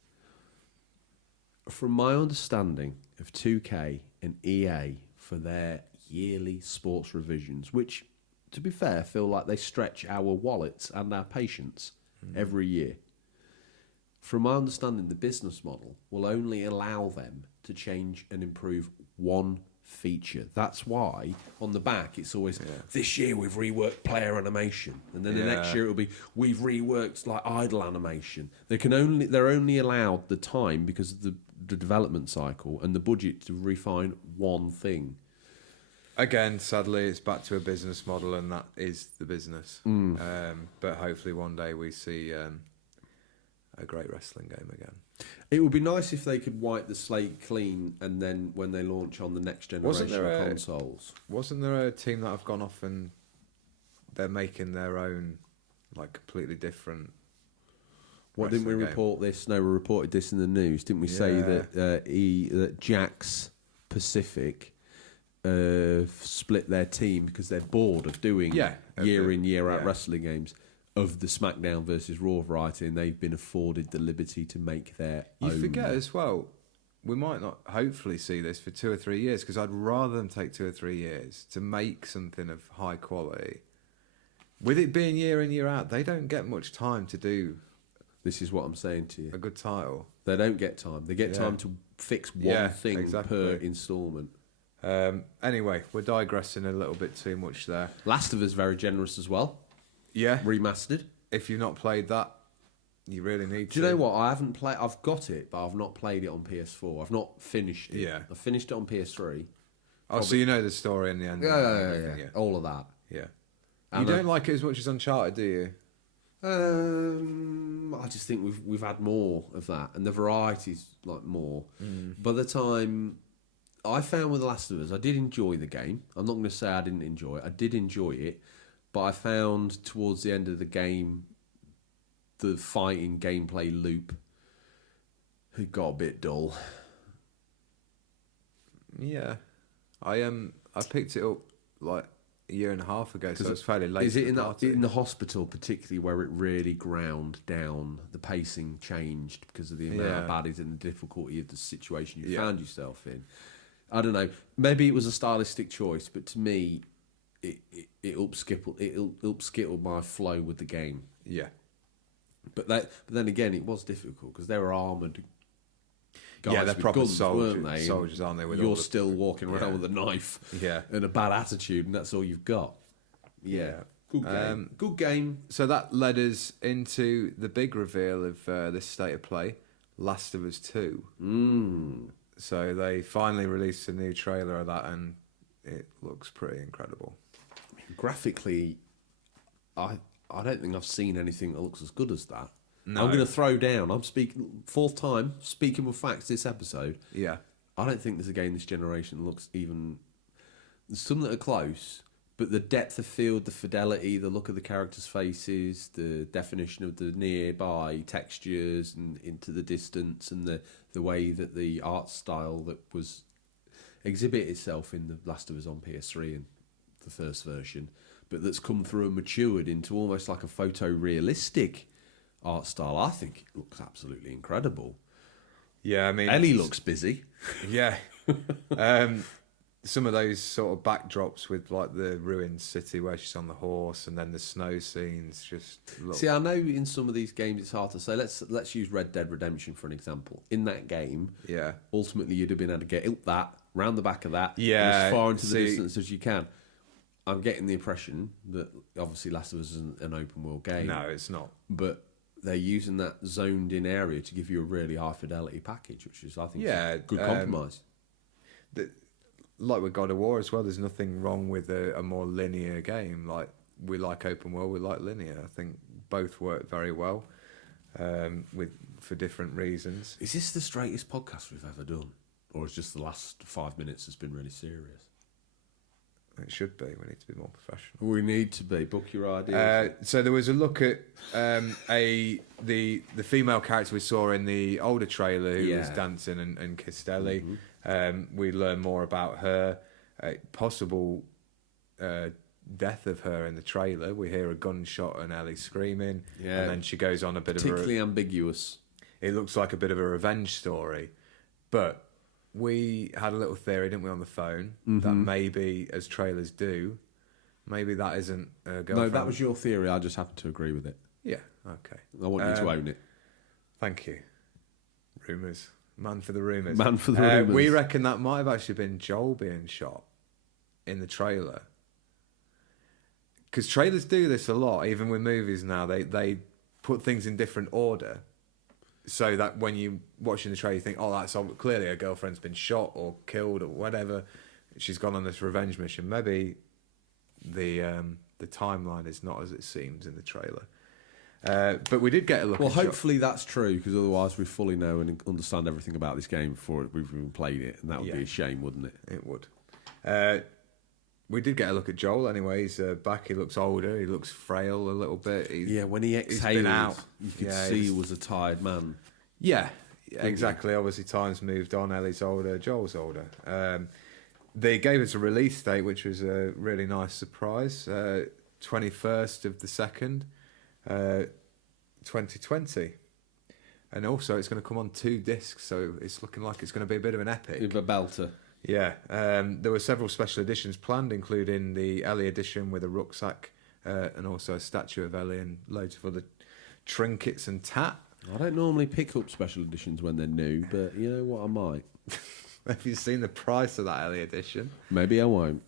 From my understanding of 2K and EA for their yearly sports revisions, which, to be fair, feel like they stretch our wallets and our patience every year. From my understanding, the business model will only allow them to change and improve one feature. That's why on the back it's always this year we've reworked player animation, and then the next year it'll be we've reworked like idle animation. They're only allowed the time because of the development cycle and the budget to refine one thing. Again, sadly, it's back to a business model, and that is the business. But hopefully one day we see a great wrestling game again. It would be nice if they could wipe the slate clean, and then when they launch on the next generation of consoles. Wasn't there a team that have gone off and they're making their own, like, completely different? What didn't we report this? No, we reported this in the news. Didn't we say that that Jax Pacific split their team because they're bored of doing year in, year out wrestling games of the SmackDown versus Raw variety, and they've been afforded the liberty to make their own. You forget as well, we might not hopefully see this for 2 or 3 years, because I'd rather them take 2 or 3 years to make something of high quality. With it being year in, year out, they don't get much time to do. This is what I'm saying to you. A good title. They don't get time. They get time to fix one thing per instalment. Anyway, we're digressing a little bit too much there. Last of Us very generous as well. Yeah. Remastered. If you've not played that, you really need to. Do you know what? I haven't played. I've got it, but I've not played it on PS4. I've not finished it. Yeah. I finished it on PS3. Oh, so you know the story in the end. Yeah. All of that. Yeah. You don't like it as much as Uncharted, do you? I just think we've had more of that, and the variety's like more. By the time I found with The Last of Us, I did enjoy the game. I'm not going to say I didn't enjoy it. I did enjoy it, but I found towards the end of the game, the fighting gameplay loop had got a bit dull. Yeah, I picked it up like a year and a half ago, so it's fairly late. Is it in the hospital particularly where it really ground down? The pacing changed because of the amount of baddies and the difficulty of the situation you found yourself in. I don't know. Maybe it was a stylistic choice, but to me, it upskittled my flow with the game. Yeah. But then again, it was difficult because they were armoured guys they're with proper guns, soldiers, weren't they? soldiers, aren't they? With you're still walking around with a knife and a bad attitude, and that's all you've got. Yeah. Good game. Good game. So that led us into the big reveal of this state of play, Last of Us 2. So they finally released a new trailer of that, and it looks pretty incredible. Graphically, I don't think I've seen anything that looks as good as that. No. I'm going to throw down. I'm speaking fourth time, speaking with facts this episode. Yeah. I don't think there's a game this generation that looks even... There's some that are close, but the depth of field, the fidelity, the look of the characters' faces, the definition of the nearby textures and into the distance, and the way that the art style that was exhibit itself in The Last of Us on PS3 and the first version, but that's come through and matured into almost like a photorealistic art style. I think it looks absolutely incredible. Yeah, I mean... Ellie looks busy. Yeah. Some of those sort of backdrops with like the ruined city where she's on the horse, and then the snow scenes just look... See, I know in some of these games it's hard to say. Let's use Red Dead Redemption for an example. In that game, ultimately you'd have been able to get up that, round the back of that, as far into the distance as you can. I'm getting the impression that obviously Last of Us isn't an open world game. No, it's not. But they're using that zoned in area to give you a really high fidelity package, which is, I think, a good compromise. Like with God of War as well, there's nothing wrong with a more linear game. Like, we like open world, we like linear. I think both work very well for different reasons. Is this the straightest podcast we've ever done? Or is just the last 5 minutes has been really serious? It should be. We need to be more professional. We need to be. Book your ideas. So there was a look at the female character we saw in the older trailer who was dancing and kissed Ellie. We learn more about her, possible death of her in the trailer. We hear a gunshot and Ellie screaming, and then she goes on a bit particularly ambiguous. It looks like a bit of a revenge story. But we had a little theory, didn't we, on the phone, that maybe, as trailers do, maybe that isn't a girlfriend. No, that was your theory. I just happen to agree with it. Yeah, okay. I want you to own it. Thank you. Rumours. Man for the rumours. Man for the rumours. We reckon that might have actually been Joel being shot in the trailer. Because trailers do this a lot, even with movies now. They put things in different order so that when you're watching the trailer, you think, oh, that's clearly her girlfriend's been shot or killed or whatever. She's gone on this revenge mission. Maybe the timeline is not as it seems in the trailer. But we did get a look. Well, hopefully that's true, because otherwise we fully know and understand everything about this game before we've even played it, and that would be a shame, wouldn't it? It would. We did get a look at Joel anyway. He's back. He looks older. He looks frail a little bit. When he exhaled, out. You could see he was a tired man. Yeah, exactly. Obviously, time's moved on. Ellie's older. Joel's older. They gave us a release date, which was a really nice surprise. 21st of the 2nd, 2020. And also, it's going to come on 2 discs, so it's looking like it's going to be a bit of an epic. A belter. Yeah, there were several special editions planned, including the Ellie edition with a rucksack and also a statue of Ellie and loads of other trinkets and tat. I don't normally pick up special editions when they're new, but you know what, I might. Have you seen the price of that Ellie edition? Maybe I won't.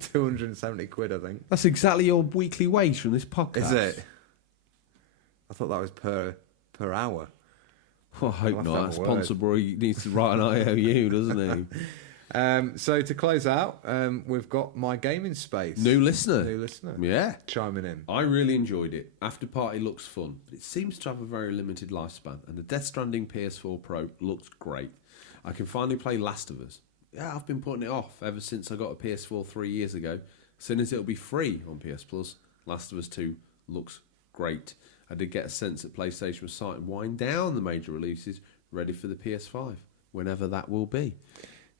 270 quid, I think. That's exactly your weekly wage from this podcast. Is it? I thought that was per hour. Oh, I hope not. Sponsor boy needs to write an IOU, doesn't he? So to close out, we've got My Gaming Space. New listener. Yeah. Chiming in. I really enjoyed it. After Party looks fun, but it seems to have a very limited lifespan, and the Death Stranding PS4 Pro looks great. I can finally play Last of Us. Yeah, I've been putting it off ever since I got a PS4 3 years ago. As soon as it'll be free on PS Plus, Last of Us 2 looks great. I did get a sense that PlayStation was starting to wind down the major releases, ready for the PS5, whenever that will be.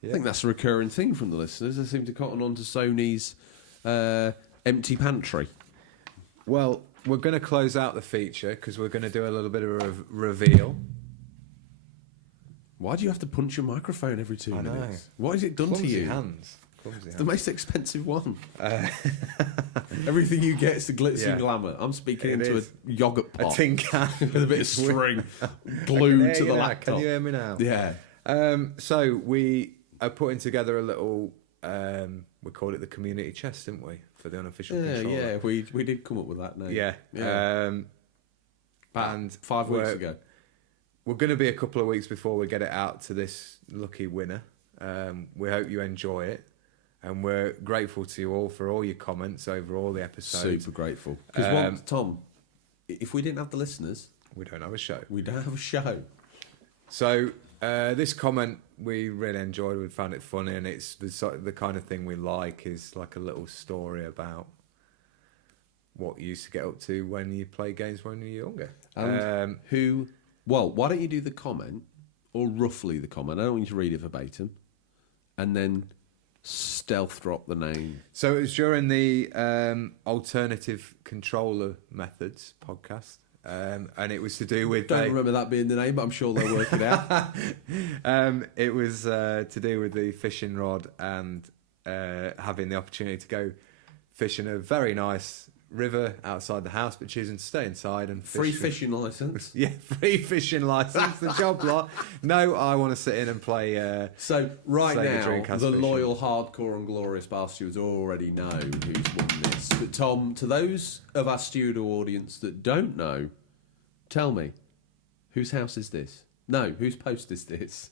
Yeah. I think that's a recurring thing from the listeners. They seem to cotton on to Sony's empty pantry. Well, we're going to close out the feature because we're going to do a little bit of a reveal. Why do you have to punch your microphone every 2 minutes? Know. What has it done Clumsy to you? Hands. It's the most expensive one. Everything you get is the glitz and glamour. I'm speaking into a yogurt pot. A tin can. With a bit of string glued to the laptop. Can you hear me now? Yeah. So we are putting together a little, we called it the community chest, didn't we? For the unofficial controller. Yeah, we did come up with that name. Yeah. And 5 weeks ago. We're going to be a couple of weeks before we get it out to this lucky winner. We hope you enjoy it. And we're grateful to you all for all your comments over all the episodes. Super grateful. Because, Tom, if we didn't have the listeners... We don't have a show. We don't have a show. So, this comment we really enjoyed. We found it funny. And it's the kind of thing we like is like a little story about what you used to get up to when you play games when you were younger. And Well, why don't you do the comment, or roughly the comment? I don't want you to read it verbatim. And then... stealth drop the name. So it was during the Alternative Controller Methods podcast, and it was to do with... Don't remember that being the name, but I'm sure they'll work it out. It was to do with the fishing rod and having the opportunity to go fish in a very nice river outside the house, but choosing to stay inside and fish. Free fishing licence. Yeah, free fishing licence. The job lot. No, I want to sit in and play. So right now, the loyal, hardcore, and glorious bar stewards already know who's won this. But Tom, to those of our studio audience that don't know, tell me, whose house is this? No, whose post is this?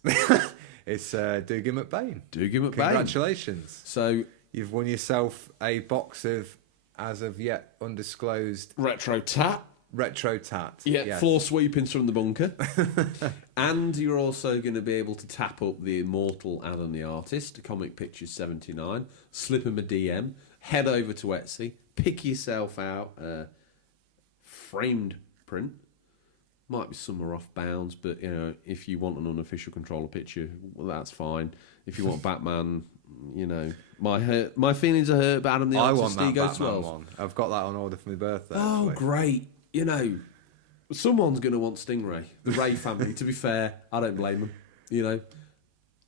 It's Dougie McBain. Dougie McBain. Congratulations. So you've won yourself a box of, as of yet undisclosed, retro tat. Yeah, yes. Floor sweepings from the bunker. And you're also going to be able to tap up the immortal Adam the Artist, Comic Pictures 79, slip him a DM, head over to Etsy, pick yourself out a framed print. Might be somewhere off bounds, but you know, if you want an unofficial controller picture, well, that's fine. If you want Batman, you know, my feelings are hurt, but Adam the Artist, I want that Batman 12. one. I've got that on order for my birthday. Oh, actually. Great. You know, someone's going to want Stingray. The Ray family, to be fair, I don't blame them. You know,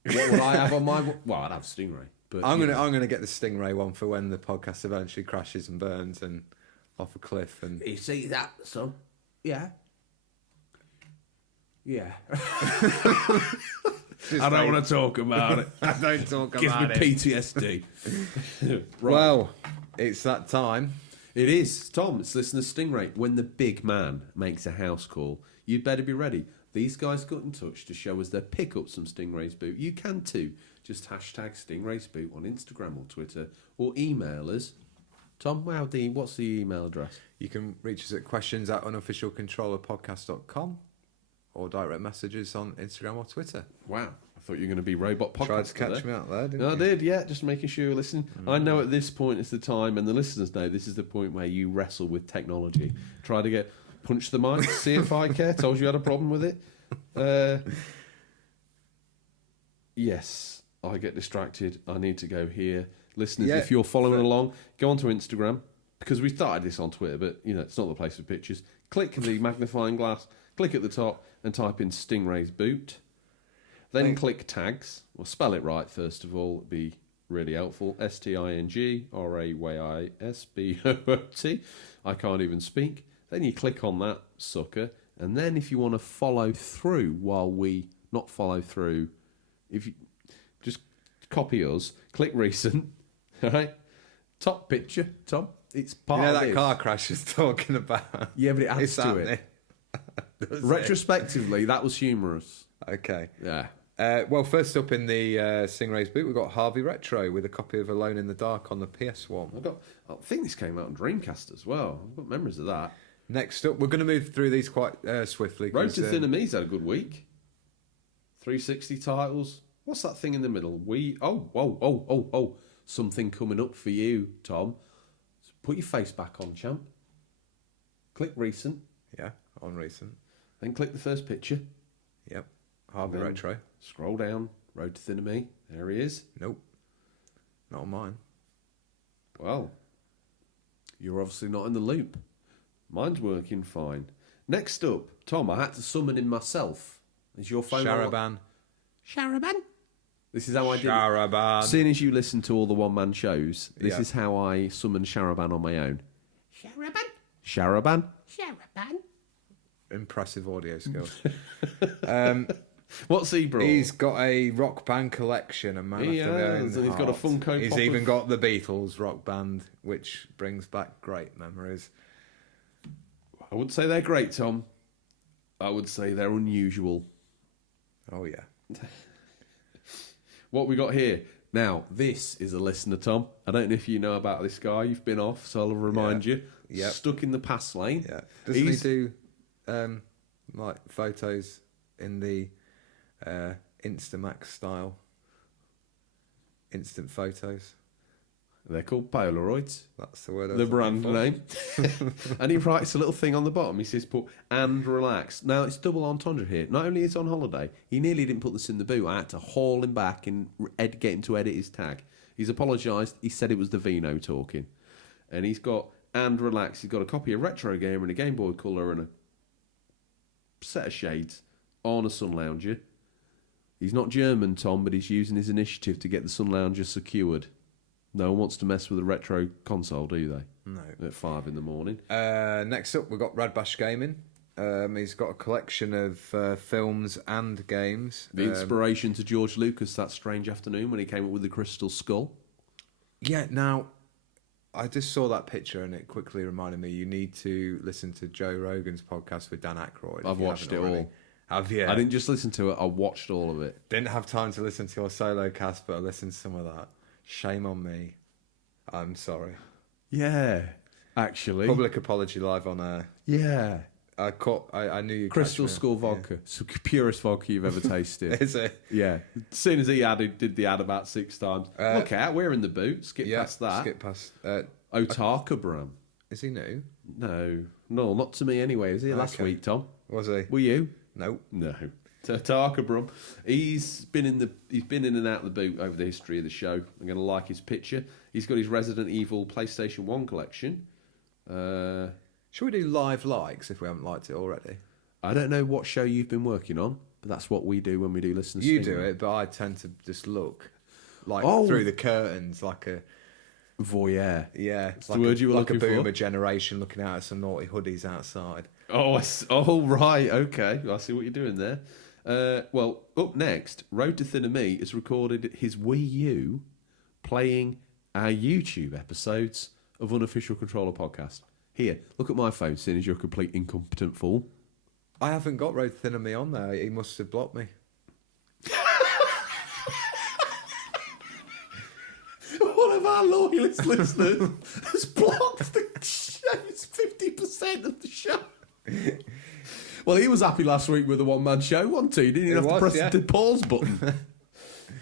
What would I have on my? Well, I'd have Stingray. But I'm gonna get the Stingray one for when the podcast eventually crashes and burns and off a cliff. And you see that, son? Yeah. Yeah. I don't want to talk about it. I don't talk Gives about me it. PTSD. Right. Well, it's that time. It is. Tom, it's listener Stingray. When the big man makes a house call, you'd better be ready. These guys got in touch to show us their pick up some Stingrays boot. You can too. Just hashtag Stingrays boot on Instagram or Twitter, or email us. Tom, what's the email address? You can reach us at questions@unofficialcontrollerpodcast.com or direct messages on Instagram or Twitter. Wow. I thought you were going to be robot podcast. Tried to catch me out there, didn't No, you? I did, yeah. Just making sure you're listening. I know at this point it's the time, and the listeners know this is the point where you wrestle with technology. Try to punch the mic, see if I care. Told you had a problem with it. Yes, I get distracted. I need to go here. Listeners, if you're following along, go onto Instagram, because we started this on Twitter, but it's not the place for pictures. Click the magnifying glass, click at the top, and type in Stingray's boot. Then click tags. Well, spell it right first of all. It'd be really helpful. STINGRAYISBOOT. I can't even speak. Then you click on that sucker, and then if you want to follow through not follow through, if you just copy us, click recent. All right, top picture, Tom. It's part of that car crash is talking about. Yeah, but it adds to it. Retrospectively, that was humorous. Okay. Yeah. Well, first up in the Stingray's boot, we've got Harvey Retro with a copy of Alone in the Dark on the PS1. I think this came out on Dreamcast as well. I've got memories of that. Next up, we're going to move through these quite swiftly. Road to Thin and Me's had a good week. 360 titles. What's that thing in the middle? Oh. Something coming up for you, Tom. So put your face back on, champ. Click recent. Yeah, on recent. Then click the first picture. Yep. Harvey Retro. Scroll down. Road to Thin and Me. There he is. Nope. Not on mine. Well, you're obviously not in the loop. Mine's working fine. Next up, Tom, I had to summon in myself. Is your phone Sharaban. Sharaban? This is how I did it. Sharaban. Seeing as you listen to all the one-man shows, this Yeah. is how I summon Sharaban on my own. Sharaban, Sharaban? Sharaban. Impressive audio skills. What's he brought? He's got a rock band collection, a man He after their has, own and he's got a heart. Funko He's Pop even of- got the Beatles rock band, which brings back great memories. I wouldn't say they're great, Tom. I would say they're unusual. Oh, yeah. What we got here? Now, this is a listener, Tom. I don't know if you know about this guy. You've been off, so I'll remind you. Yep. Stuck in the past lane. Yeah. Doesn't he do like photos in the Instamax style? Instant photos. They're called Polaroids. That's the word I was The looking brand for. name. And he writes a little thing on the bottom. He says, put, and relax. Now, it's double entendre here. Not only is he on holiday, he nearly didn't put this in the boot. I had to haul him back and get him to edit his tag. He's apologised. He said it was the Vino talking. And he's got, and relax. He's got a copy of Retro Gamer and a Game Boy Colour and a set of shades on a Sun Lounger. He's not German, Tom, but he's using his initiative to get the Sun Lounger secured. No one wants to mess with a retro console, do they? No. At 5 in the morning. Next up, we've got Radbash Gaming. He's got a collection of films and games. The inspiration to George Lucas that strange afternoon when he came up with the Crystal Skull. Yeah, now, I just saw that picture and it quickly reminded me you need to listen to Joe Rogan's podcast with Dan Aykroyd. I've watched it all. Have you? I didn't just listen to it, I watched all of it. Didn't have time to listen to your solo cast, but I listened to some of that. Shame on me. I'm sorry. Yeah, actually. Public apology live on air. Yeah. I knew you. Crystal Skull vodka. It's the purest vodka you've ever tasted. Is it? Yeah. As soon as he did the ad about 6 times. Look out, we're in the boot. Skip past that. Skip past. Otaka Bram. Is he new? No, not to me anyway. Was he last Okay. week, Tom? Was he? Were you? Nope. No. Taka Brum. He's been in and out of the boot over the history of the show. I'm going to like his picture. He's got his Resident Evil PlayStation 1 collection. Should we do live likes if we haven't liked it already? I don't know what show you've been working on, That's what we do when we do listen to You Stingray. do it, but I tend to just look like Oh. through the curtains, like a Voyeur. That's the word you were like looking a for? boomer generation looking out at some naughty hoodies outside. Oh, right, okay. I see what you're doing there. Well, up next, Road to Thinner Meat has recorded his Wii U playing our YouTube episodes of Unofficial Controller Podcast. Here, look at my phone, seeing as you're a complete incompetent fool. I haven't got Road Thinner Me on there. He must have blocked me. One of our loyalist listeners has blocked the show's 50% of the show. Well, he was happy last week with the one-man show, wasn't he? Didn't even have to press the pause button.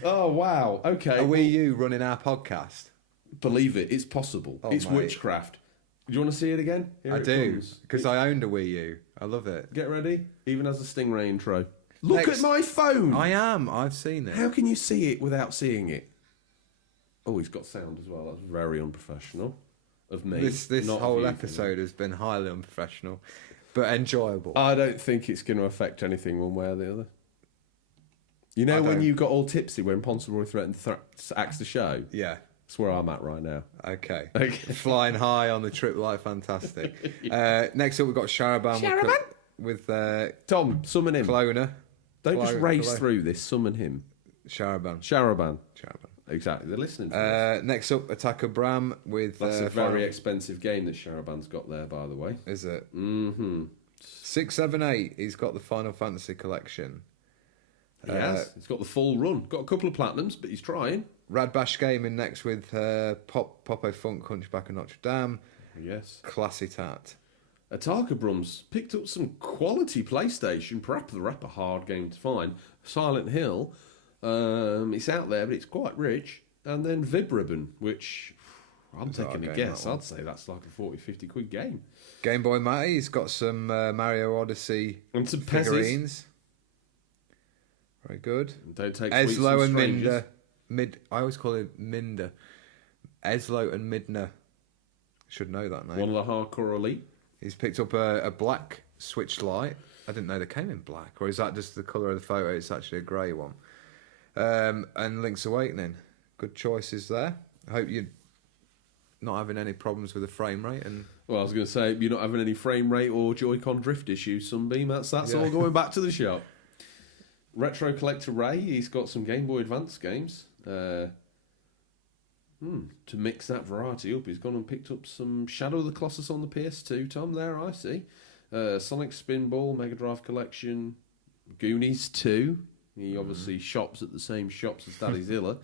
Oh, wow. Okay. Are Wii U running our podcast? Believe it, it's possible. Oh, It's mate. witchcraft. Do you want to see it again? Here I it do, comes. because I owned a Wii U. I love it. Get ready. Even as a Stingray intro. Look Next. at my phone. I am. I've seen it. How can you see it without seeing it? Oh, he's got sound as well. That's very unprofessional of me. This not of whole you, episode has been highly unprofessional, but enjoyable. I don't think it's going to affect anything one way or the other. You know I when don't. you got all tipsy when Ponsonbury threatened to axe the show? Yeah. That's where I'm at right now. Okay. Okay. Flying high on the trip like fantastic. Next up, we've got Sharaban. With Tom, summon him. Cloner. Don't just race through this. Summon him. Sharaban. Sharaban. Exactly. They're listening to this. Next up, Attacker Bram with... That's a very expensive game that Sharaban's got there, by the way. Is it? Mm-hmm. 678, he's got the Final Fantasy collection. Yes, he's got the full run. Got a couple of platinums, but he's trying. Radbash Gaming next with Popo Funk, Hunchback of Notre Dame. Yes. Classy tat. Ataka Brums picked up some quality PlayStation, perhaps a hard game to find. Silent Hill, it's out there, but it's quite rich. And then Vibribbon, which I'm taking a guess. I'd say that's like a 40, 50 quid game. Game Boy Matty, he's got some Mario Odyssey And some figurines. Very good. Don't take sweets Eslo from and strangers. Minder. I always call him Minder. Eslo and Midner. Should know that name. One of the hardcore elite. He's picked up a black Switch Lite. I didn't know they came in black. Or is that just the colour of the photo? It's actually a grey one. And Link's Awakening. Good choices there. I hope you're not having any problems with the frame rate. And Well, I was going to say, you're not having any frame rate or Joy-Con drift issues, Sunbeam. That's Yeah. all going back to the shop. Retro Collector Ray, he's got some Game Boy Advance games. To mix that variety up, he's gone and picked up some Shadow of the Colossus on the PS2, Tom, there I see. Sonic Spinball, Mega Drive Collection, Goonies 2. He obviously shops at the same shops as Daddy Zilla.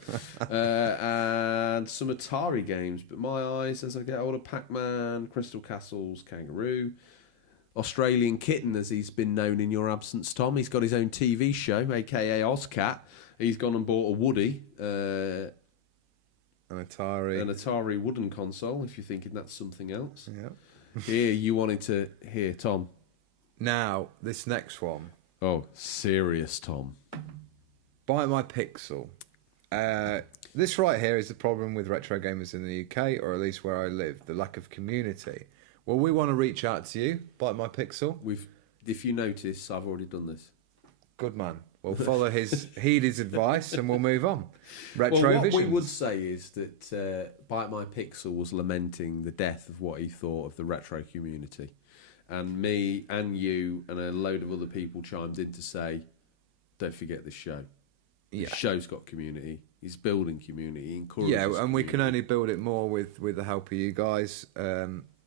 And some Atari games. But my eyes, as I get older, Pac-Man, Crystal Castles, Kangaroo. Australian Kitten, as he's been known in your absence, Tom. He's got his own TV show, a.k.a. Ozcat. He's gone and bought a Woody. an Atari. An Atari wooden console, if you're thinking that's something else. Yeah. Here, you wanted to... Here, Tom. Now, this next one. Oh, serious, Tom. Bite My Pixel. This right here is the problem with retro gamers in the UK, or at least where I live, the lack of community. Well, we want to reach out to you, Bite My Pixel. If you notice, I've already done this. Good man. We'll follow heed his advice, and we'll move on. Retro Well, what Visions. we would say is that Bite My Pixel was lamenting the death of what he thought of the retro community. And me and you and a load of other people chimed in to say, don't forget this show. Yeah. The show's got community. He's building community. He encourages Yeah, and we can community. only build it more with the help of you guys.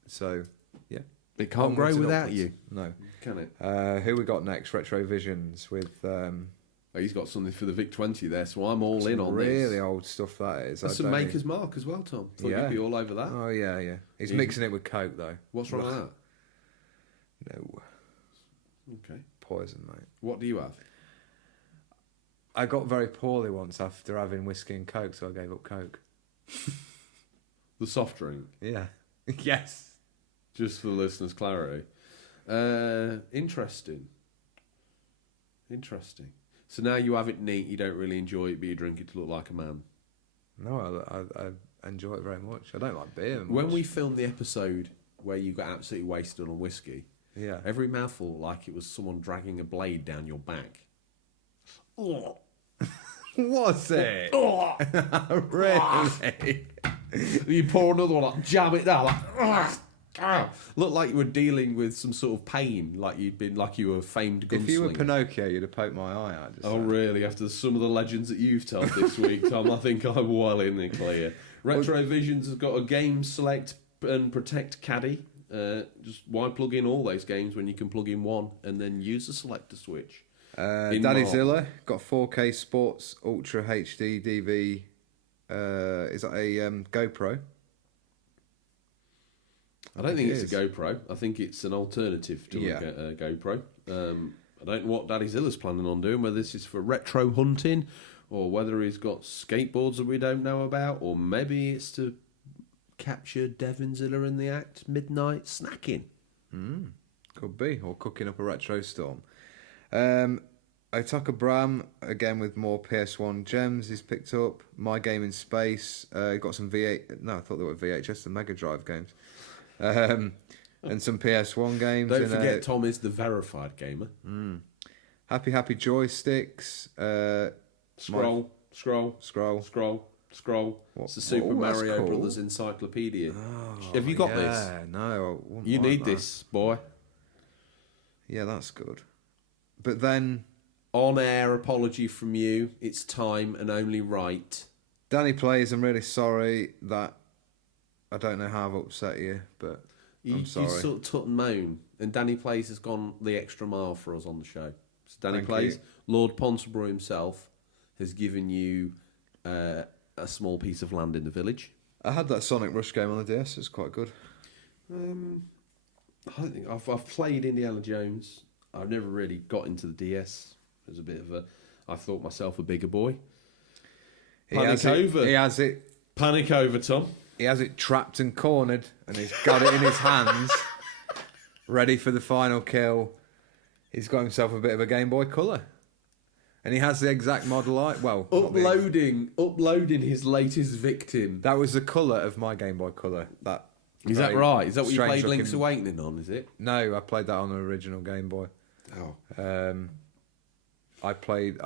So, yeah. It can't grow Onwards and without upwards. you, No. can it? Who we got next? Retro Visions with Oh, he's got something for the VIC-20 there, so I'm all in on really this. old stuff that is. That's I some don't Maker's even- Mark as well, Tom. Thought Yeah. you'd be all over that. Oh yeah. He's Yeah. mixing it with Coke though. What's wrong with that? No Okay. poison, mate. What do you have? I got very poorly once after having whiskey and Coke, so I gave up Coke. The soft drink. Yeah. Yes. Just for the listeners' clarity. Interesting. So now you have it neat, you don't really enjoy it, but you drink it to look like a man. No, I enjoy it very much. I don't like beer much. When we filmed the episode where you got absolutely wasted on whiskey, Yeah. every mouthful looked like it was someone dragging a blade down your back. Oh. Was it? Oh. Really? You pour another one, like, jam it down, like, looked like you were dealing with some sort of pain, like you were a famed gunslinger. If you were Pinocchio, you'd have poked my eye out. Oh, really? After some of the legends that you've told this week, Tom, I think I'm well in the clear. Retrovisions has got a game select and protect caddy. Just why plug in all those games when you can plug in one and then use the selector switch? Daddy Zilla got 4K Sports Ultra HD DV. Is that a GoPro? I don't think it's a GoPro. I think it's an alternative to a GoPro. I don't know what Daddy Zilla's planning on doing, whether this is for retro hunting or whether he's got skateboards that we don't know about, or maybe it's to capture Devin Zilla in the act, midnight snacking. Could be, or cooking up a retro storm. Otaka Bram, again with more PS1 gems, he's picked up. My Game in Space, got some V8, no, I thought they were VHS and Mega Drive games. And some PS1 games. Don't forget, Tom is the verified gamer. Happy Joysticks. Scroll. It's the Super Mario cool. Brothers Encyclopedia. Have you got this? No. You need this, boy. Yeah, that's good. But then... On-air apology from you. It's time and only right. Danny Plays, I'm really sorry that... I don't know how I've upset you, but I'm sorry. You sort of tut and moan. And Danny Plays has gone the extra mile for us on the show. So Danny Thank Plays, you. Lord Ponsonby himself, has given you a small piece of land in the village. I had that Sonic Rush game on the DS. It was quite good. I don't think I've played Indiana Jones. I've never really got into the DS. It was a bit of a... I thought myself a bigger boy. Panic over. He has it. Panic over, Tom. He has it trapped and cornered, and he's got it in his hands, ready for the final kill. He's got himself a bit of a Game Boy Color, and he has the exact model. Uploading his latest victim. That was the colour of my Game Boy Color. Is that right? Is that what you strange played Link's looking- Awakening on? Is it? No, I played that on the original Game Boy. Oh, I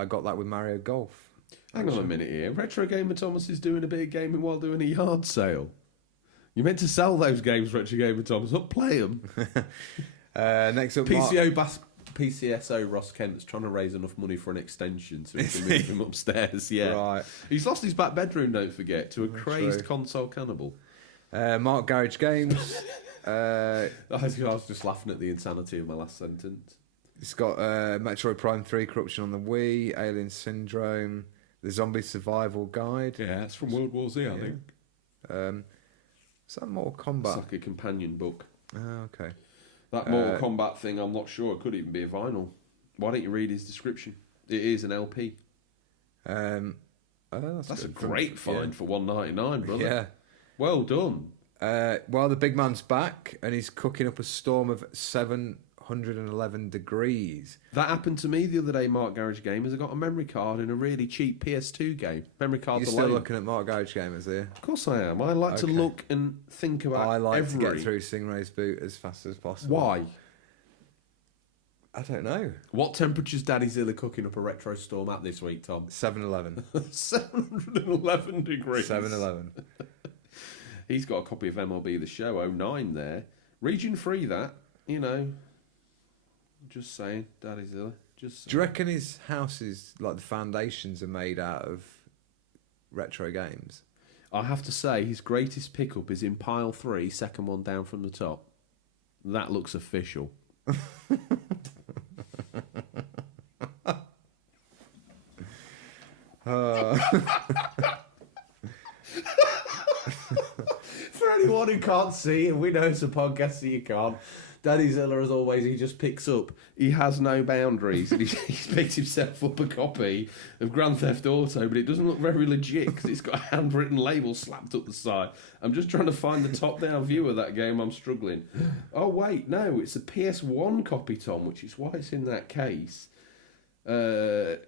got that with Mario Golf. hang on a minute here. Retro Gamer Thomas is doing a bit of gaming while doing a yard sale. You meant to sell those games, Retro Gamer Thomas. Up, play them. Next up, PCSO Ross Kent's trying to raise enough money for an extension so he can move him upstairs. Yeah, Right. He's lost his back bedroom. Don't forget, to a crazed true. console cannibal. Mark Garage Games. I was just laughing at the insanity of my last sentence. It's got Metroid Prime 3 Corruption on the Wii, Alien Syndrome, the Zombie Survival Guide. Yeah, it's from World War Z, I think. Is that Mortal It's Kombat? like a companion book. Oh, okay. That Mortal Kombat thing, I'm not sure. It could even be a vinyl. Why don't you read his description? It is an LP. That's a great find for $1.99, brother. Yeah. Well done. Well, the big man's back, and he's cooking up a storm of 711 degrees. That happened to me the other day, Mark Garage Gamers. I got a memory card in a really cheap PS2 game. Memory card You're still looking at Mark Garage Gamers, are you? Of course I am. I like to look and think about I like every... to get through Stingray's boot as fast as possible. Why? I don't know. What temperature's Daddy Zilla cooking up a retro storm at this week, Tom? 711. 711 degrees. 711. He's got a copy of MLB The Show 09 there. Region free, that. You know. Just saying. Daddy Zilla. Just saying. Do you reckon his house is, like, the foundations are made out of retro games? I have to say, his greatest pickup is in pile 3, second one down from the top. That looks official. For anyone who can't see, and we know it's a podcast, so you can't. Daddy Zilla, as always, he just picks up. He has no boundaries. And he's picked himself up a copy of Grand Theft Auto, but it doesn't look very legit because it's got a handwritten label slapped up the side. I'm just trying to find the top-down view of that game. I'm struggling. Oh, wait, no, it's a PS1 copy, Tom, which is why it's in that case. But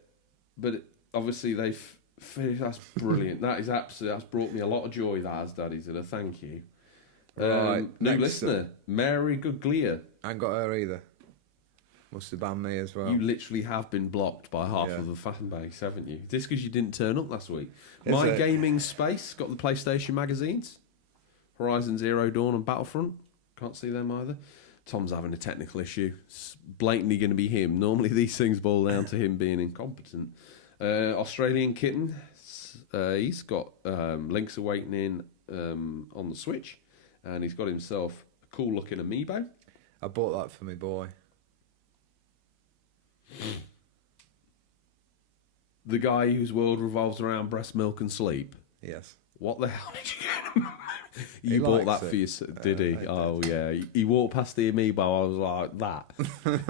obviously they've... That's brilliant. That is absolutely... That's brought me a lot of joy, that has, Daddy Zilla. Thank you. Right, New next listener, Mary Guglia. I ain't got her either. Must have banned me as well. You literally have been blocked by half Yeah. of the fan base, haven't you? Just because you didn't turn up last week. Is My it? gaming space got the PlayStation magazines. Horizon Zero Dawn and Battlefront. Can't see them either. Tom's having a technical issue. It's blatantly going to be him. Normally these things boil down to him being incompetent. Australian Kitten. He's got Link's Awakening on the Switch. And he's got himself a cool looking amiibo. I bought that for my boy. The guy whose world revolves around breast milk and sleep. Yes. What the hell did you get him? He You bought likes that it. for your... Did he? I did. Oh, yeah. He walked past the amiibo. I was like, that.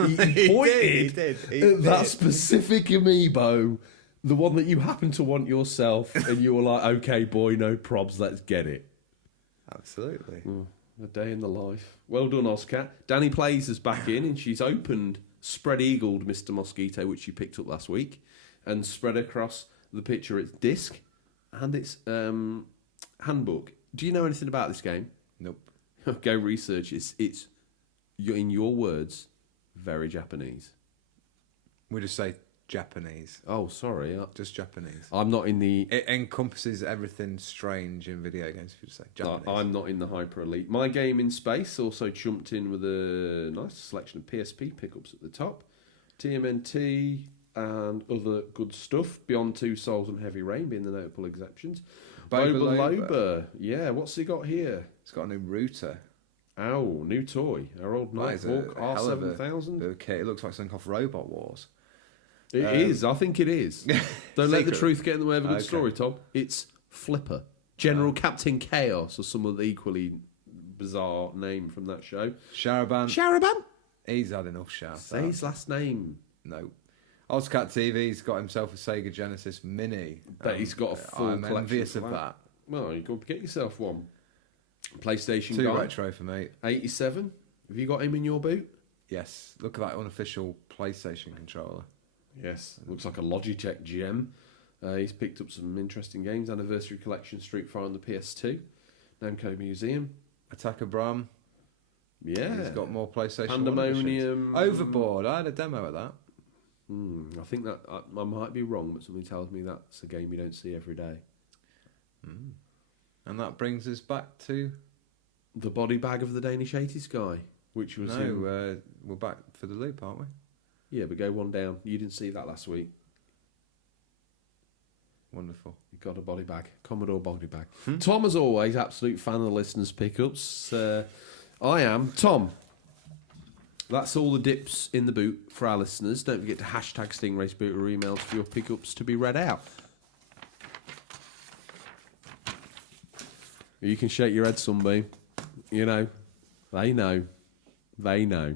He He pointed did, he at that did. specific amiibo, the one that you happen to want yourself, and you were like, okay, boy, no probs, let's get it. Absolutely. A day in the life. Well done, Oscar. Danny Plays is back in, and she's opened spread-eagled Mr. Mosquito, which she picked up last week, and spread across the picture its disc and its handbook. Do you know anything about this game? Nope. Go research. It's in your words, very Japanese. We just say Japanese. Oh, sorry. Just Japanese. I'm not in the... It encompasses everything strange in video games, if you just say Japanese. I'm not in the hyper elite. My Game in Space also chumped in with a nice selection of PSP pickups at the top, TMNT and other good stuff. Beyond Two Souls and Heavy Rain being the notable exceptions. Boba Loba. Yeah, what's he got here? It's got a new router. Oh, new toy. Our old That is Nighthawk a hell of a R7000. Okay, it looks like something off Robot Wars. It is. I think it is. Don't let the Secret. truth get in the way of a good Okay. story, Tom. It's Flipper. General Captain Chaos, or some other equally bizarre name from that show. Sharaban. Sharaban? He's had enough shout. Say his last name. No. Ozcat TV's got himself a Sega Genesis Mini. Bet he's got a full I'm collection envious for of that. Well, you go get yourself one. PlayStation Too guy. retro for me. 87. Have you got him in your boot? Yes. Look at that unofficial PlayStation controller. Yes. Looks like a Logitech gem. He's picked up some interesting games. Anniversary Collection, Street Fighter on the PS2. Namco Museum. Attacker Bram. Yeah. He's got more PlayStation 1 Pandemonium. editions. Overboard. I had a demo of that. I think that I might be wrong, but something tells me that's a game you don't see every day. And that brings us back to... The body bag of the Danish 80s guy, which was him. we're back for the loop, aren't we? Yeah, but go one down. You didn't see that last week. Wonderful. You got a body bag, Commodore body bag. Tom, as always, absolute fan of the listeners' pickups. I am Tom. That's all the dips in the boot for our listeners. Don't forget to hashtag Stingrays boot or emails for your pickups to be read out. You can shake your head, Sunbeam. You know, they know. They know.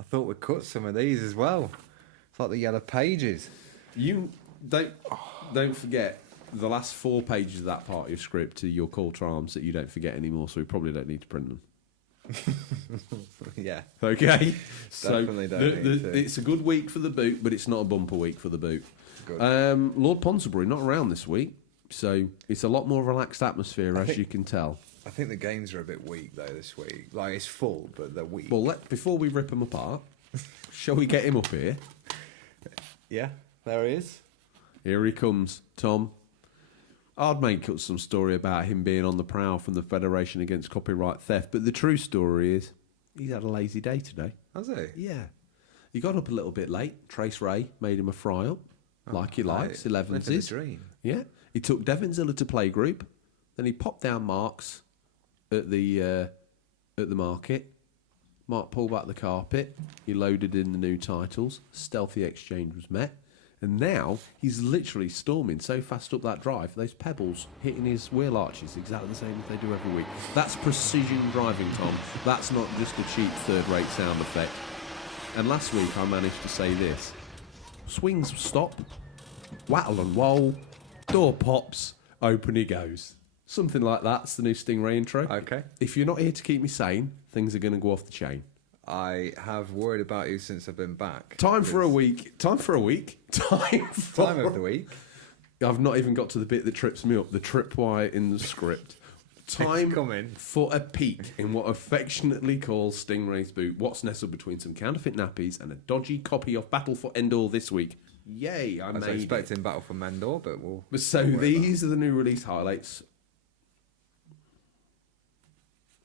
I thought we'd cut some of these as well. It's like the yellow pages. You don't forget the last 4 pages of that part of your script are your call to arms that you don't forget anymore, so we probably don't need to print them. Yeah. Okay? Definitely don't need to. It's a good week for the boot, but it's not a bumper week for the boot. Good. Lord Ponsonbury, not around this week, so it's a lot more relaxed atmosphere, as you can tell. I think the games are a bit weak, though, this week. Like, it's full, but they're weak. Well, before we rip them apart, shall we get him up here? Yeah, there he is. Here he comes, Tom. I'd make up some story about him being on the prowl from the Federation Against Copyright Theft, but the true story is he's had a lazy day today. Has he? Yeah. He got up a little bit late. Trace Ray made him a fry-up, like he likes, Living the 11s. dream. Yeah. He took Devonzilla to playgroup, then he popped down Mark's at the market. Mark pulled back the carpet. He loaded in the new titles. Stealthy exchange was met. And now he's literally storming so fast up that drive, those pebbles hitting his wheel arches exactly the same as they do every week. That's precision driving, Tom. That's not just a cheap third-rate sound effect. And last week I managed to say this. Swings stop, wattle and roll, door pops, open he goes. Something like that's the new Stingray intro. Okay. If you're not here to keep me sane, things are going to go off the chain. I have worried about you since I've been back. Time for a week. Time of the week. Time of the week. I've not even got to the bit that trips me up, the tripwire in the script. Time coming. for a peek in what affectionately calls Stingray's boot. What's nestled between some counterfeit nappies and a dodgy copy of Battle for Endor this week? Yay, I was made expecting Battle for Mendor, but we'll... So these are the new release highlights.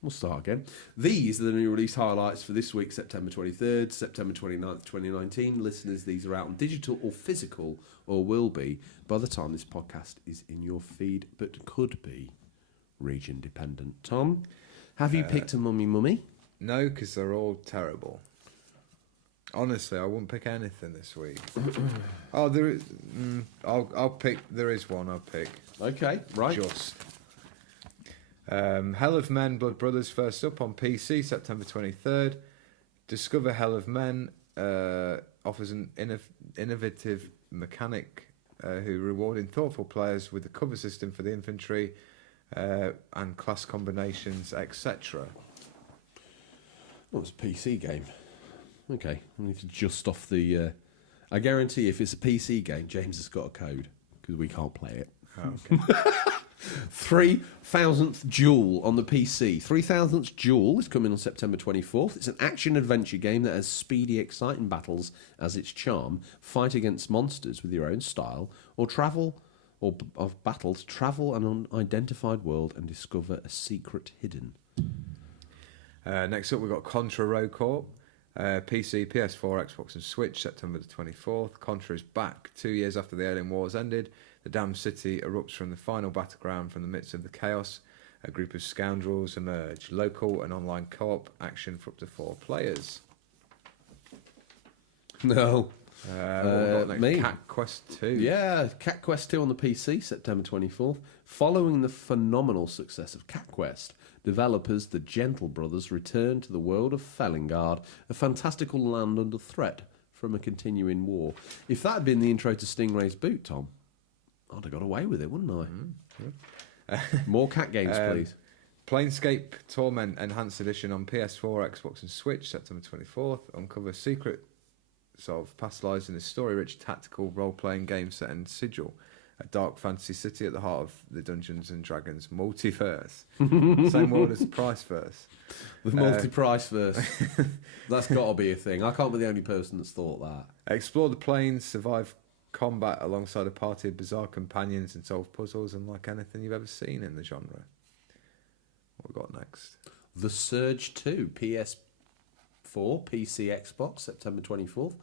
We'll start again. These are the new release highlights for this week, September 23rd, September 29th, 2019. Listeners, these are out on digital or physical, or will be by the time this podcast is in your feed, but could be region dependent. Tom, have you picked a mummy? No, because they're all terrible. Honestly, I wouldn't pick anything this week. Oh, there is... I'll pick... There is one I'll pick. Okay, right. Just... Hell of Men, Blood Brothers, first up on PC, September 23rd. Discover Hell of Men offers an innovative mechanic who rewarding thoughtful players with the cover system for the infantry and class combinations, etc. Well, it's a PC game. Okay, I need to just off the... I guarantee if it's a PC game, James has got a code, because we can't play it. Oh, okay. 3000th Duel on the PC. 3000th Duel is coming on September 24th. It's an action-adventure game that has speedy, exciting battles as its charm. Fight against monsters with your own style, or travel to travel an unidentified world and discover a secret hidden. Next up, we've got Contra Rogue Corp. PC, PS4, Xbox and Switch, September the 24th. Contra is back 2 years after the Alien Wars ended. The damned city erupts from the final battleground from the midst of the chaos. A group of scoundrels emerge. Local and online co-op action for up to 4 players. No. What have we got next? Me. Cat Quest 2. Yeah, Cat Quest 2 on the PC, September 24th. Following the phenomenal success of Cat Quest, developers the Gentle Brothers return to the world of Felingard, a fantastical land under threat from a continuing war. If that had been the intro to Stingray's boot, Tom, I'd have got away with it, wouldn't I? More cat games, please. Planescape Torment Enhanced Edition on PS4, Xbox and Switch, September 24th. Uncover secrets of past lives in this story-rich tactical role-playing game set in Sigil, a dark fantasy city at the heart of the Dungeons and Dragons multiverse. Same world as the Priceverse. The multi-price verse. That's got to be a thing. I can't be the only person that's thought that. Explore the planes, survive combat alongside a party of bizarre companions and solve puzzles unlike anything you've ever seen in the genre. What we got next? The Surge 2, PS4, PC, Xbox, September 24th.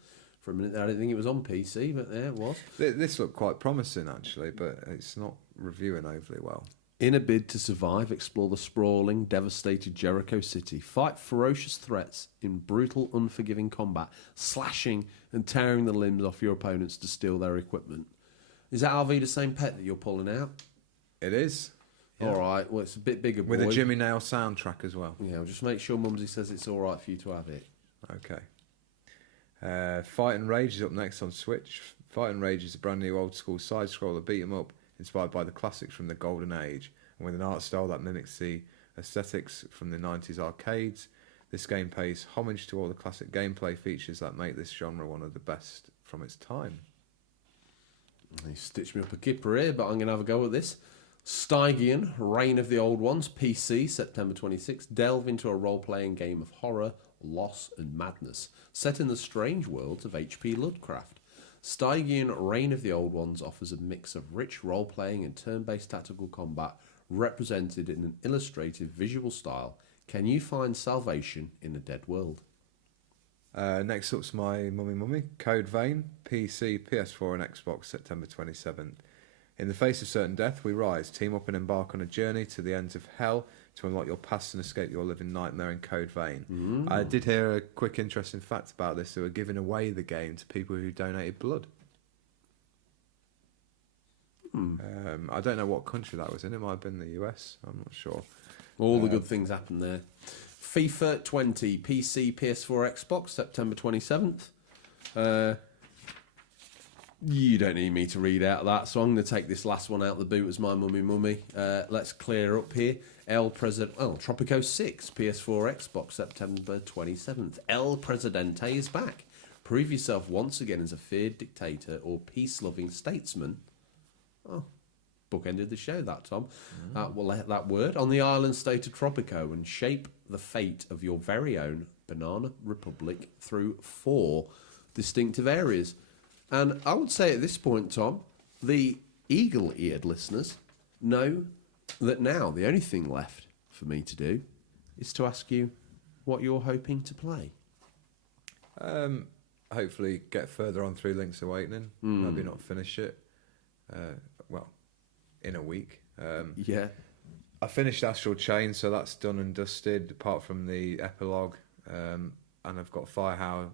For a minute there, I didn't think it was on PC, but there it was. This looked quite promising, actually, but it's not reviewing overly well. In a bid to survive, explore the sprawling, devastated Jericho City. Fight ferocious threats in brutal, unforgiving combat, slashing and tearing the limbs off your opponents to steal their equipment. Is that RV the same pet that you're pulling out? It is. Yeah. All right, well, it's a bit bigger, boy. With a Jimmy Nail soundtrack as well. Yeah, just make sure Mumsy says it's all right for you to have it. Okay. Fight and Rage is up next on Switch. Fight and Rage is a brand new old-school side-scroller beat-em-up inspired by the classics from the Golden Age, and with an art style that mimics the aesthetics from the 90s arcades. This game pays homage to all the classic gameplay features that make this genre one of the best from its time. He stitched me up a kipper here, but I'm going to have a go at this. Stygian, Reign of the Old Ones, PC, September 26th. Delve into a role-playing game of horror, loss and madness, set in the strange worlds of H.P. Lovecraft. Stygian, Reign of the Old Ones offers a mix of rich role-playing and turn-based tactical combat represented in an illustrative visual style. Can you find salvation in a dead world? Next up's my Mummy, Code Vein, PC, PS4 and Xbox, September 27th. In the face of certain death, we rise, team up and embark on a journey to the ends of hell to unlock your past and escape your living nightmare in Code Vein. I did hear a quick interesting fact about this. They were giving away the game to people who donated blood. I don't know what country that was in. It might have been the US. I'm not sure. All the good things happen there. FIFA 20, PC, PS4, Xbox, September 27th. You don't need me to read out that, so I'm going to take this last one out the boot as my mummy. Let's clear up here. Tropico 6, PS4, Xbox, September 27th. El Presidente is back. Prove yourself once again as a feared dictator or peace-loving statesman. Oh, bookended the show, that, Tom. We'll let that word on the island state of Tropico and shape the fate of your very own Banana Republic through 4 distinctive areas. And I would say at this point, Tom, the eagle-eared listeners know that now the only thing left for me to do is to ask you what you're hoping to play. Hopefully get further on through Link's Awakening. Maybe not finish it. In a week. Yeah. I finished Astral Chain, so that's done and dusted, apart from the epilogue. And I've got Fire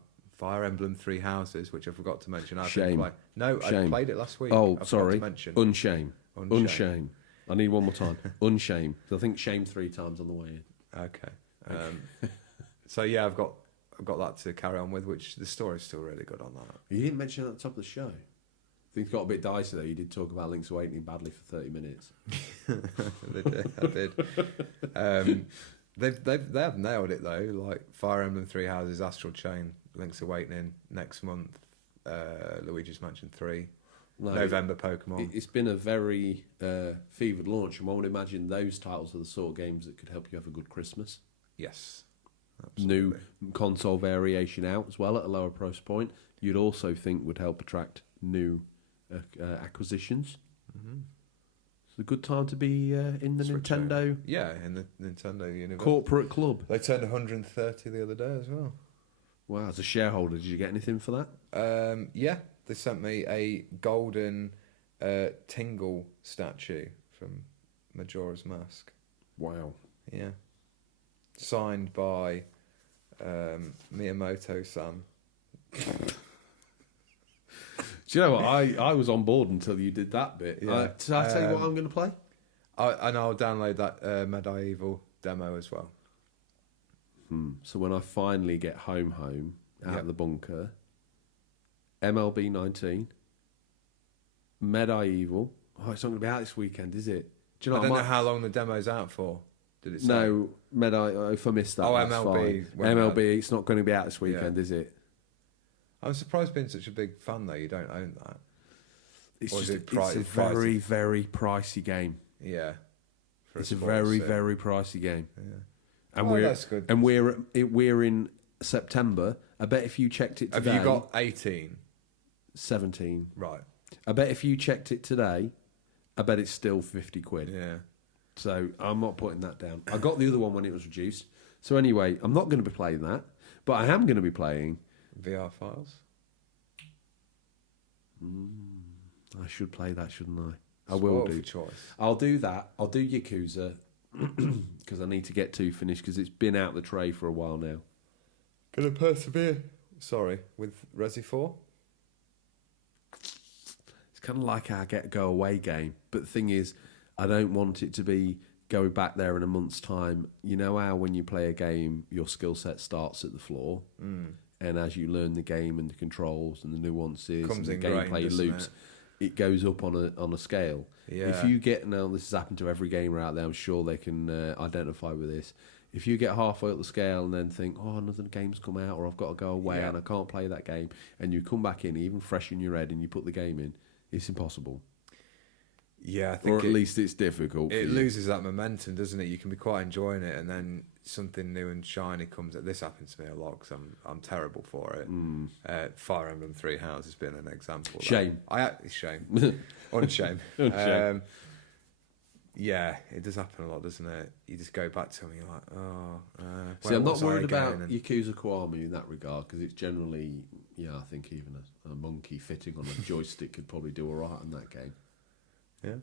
Emblem Three Houses, which I forgot to mention. I played it last week. Oh, I sorry. forgot to mention. Unshame. I need one more time. Unshame. I think shame 3 times on the way in. Okay. So yeah, I've got that to carry on with, which the story's still really good on that. You didn't mention it at the top of the show. Things got a bit dicey though. You did talk about Link's Awakening badly for 30 minutes. I did. They have nailed it though. Like Fire Emblem Three Houses, Astral Chain, Link's Awakening next month, Luigi's Mansion 3, November Pokemon. It's been a very fevered launch, and I would imagine those titles are the sort of games that could help you have a good Christmas. Yes. Absolutely. New console variation out as well at a lower price point. You'd also think would help attract new acquisitions. Mm-hmm. It's a good time to be in the Switch Nintendo. Yeah, in the Nintendo universe. Corporate club. They turned 130 the other day as well. Wow, as a shareholder, did you get anything for that? Yeah, they sent me a golden Tingle statue from Majora's Mask. Wow. Yeah. Signed by Miyamoto-san. Do you know what? I was on board until you did that bit. Yeah. Did I tell you what I'm going to play? And I'll download that Medieval demo as well. So when I finally get home out of the bunker, MLB 19, Medieval. Oh, it's not going to be out this weekend, is it? Do you know? I don't know how long the demo's out for. Did it say? No, if I missed that, that's MLB. fine. MLB, it's not going to be out this weekend, is it? I'm surprised being such a big fan though, you don't own that. It's a very, very pricey game. Yeah. It's a very, very pricey game. Yeah. And that's good. And we're in September. I bet if you checked it today... Have you got 18? 17. Right. I bet if you checked it today, I bet it's still 50 quid. Yeah. So I'm not putting that down. I got the other one when it was reduced. So anyway, I'm not going to be playing that, but I am going to be playing... VR Files? I should play that, shouldn't I? I Spoiled will do. for choice. I'll do that. I'll do Yakuza because I need to get 2 finished because it's been out the tray for a while now. Gonna persevere. Sorry, with Resi 4? It's kind of like our go away game, but the thing is, I don't want it to be going back there in a month's time. You know how when you play a game, your skill set starts at the floor, and as you learn the game and the controls and the nuances and the gameplay loops, it goes up on a scale. Yeah. If you get, now this has happened to every gamer out there, I'm sure they can identify with this. If you get halfway up the scale and then think, oh, another game's come out, or I've got to go away and I can't play that game, and you come back in, even fresh in your head, and you put the game in, it's impossible. Yeah, I think or at least it's difficult. It loses that momentum, doesn't it? You can be quite enjoying it, and then something new and shiny comes. This happens to me a lot because I'm terrible for it. Fire Emblem Three Houses has been an example. Shame. Shame. Unshame. Unshame. Yeah, it does happen a lot, doesn't it? You just go back to them and you're like, oh. See, I'm not worried about Yakuza Kiwami in that regard because it's generally, I think even a monkey fitting on a joystick could probably do all right in that game. Yeah.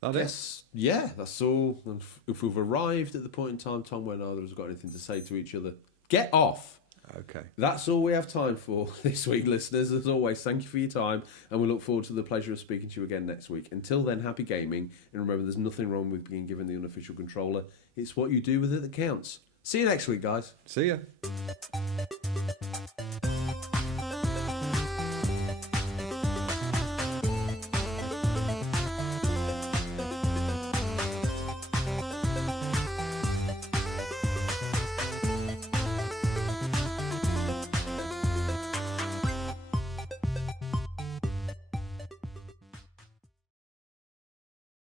That's all. And if we've arrived at the point in time, Tom, where neither of us have got anything to say to each other, get off. Okay. That's all we have time for this week, listeners. As always, thank you for your time, and we look forward to the pleasure of speaking to you again next week. Until then, happy gaming, and remember, there's nothing wrong with being given the unofficial controller. It's what you do with it that counts. See you next week, guys. See ya.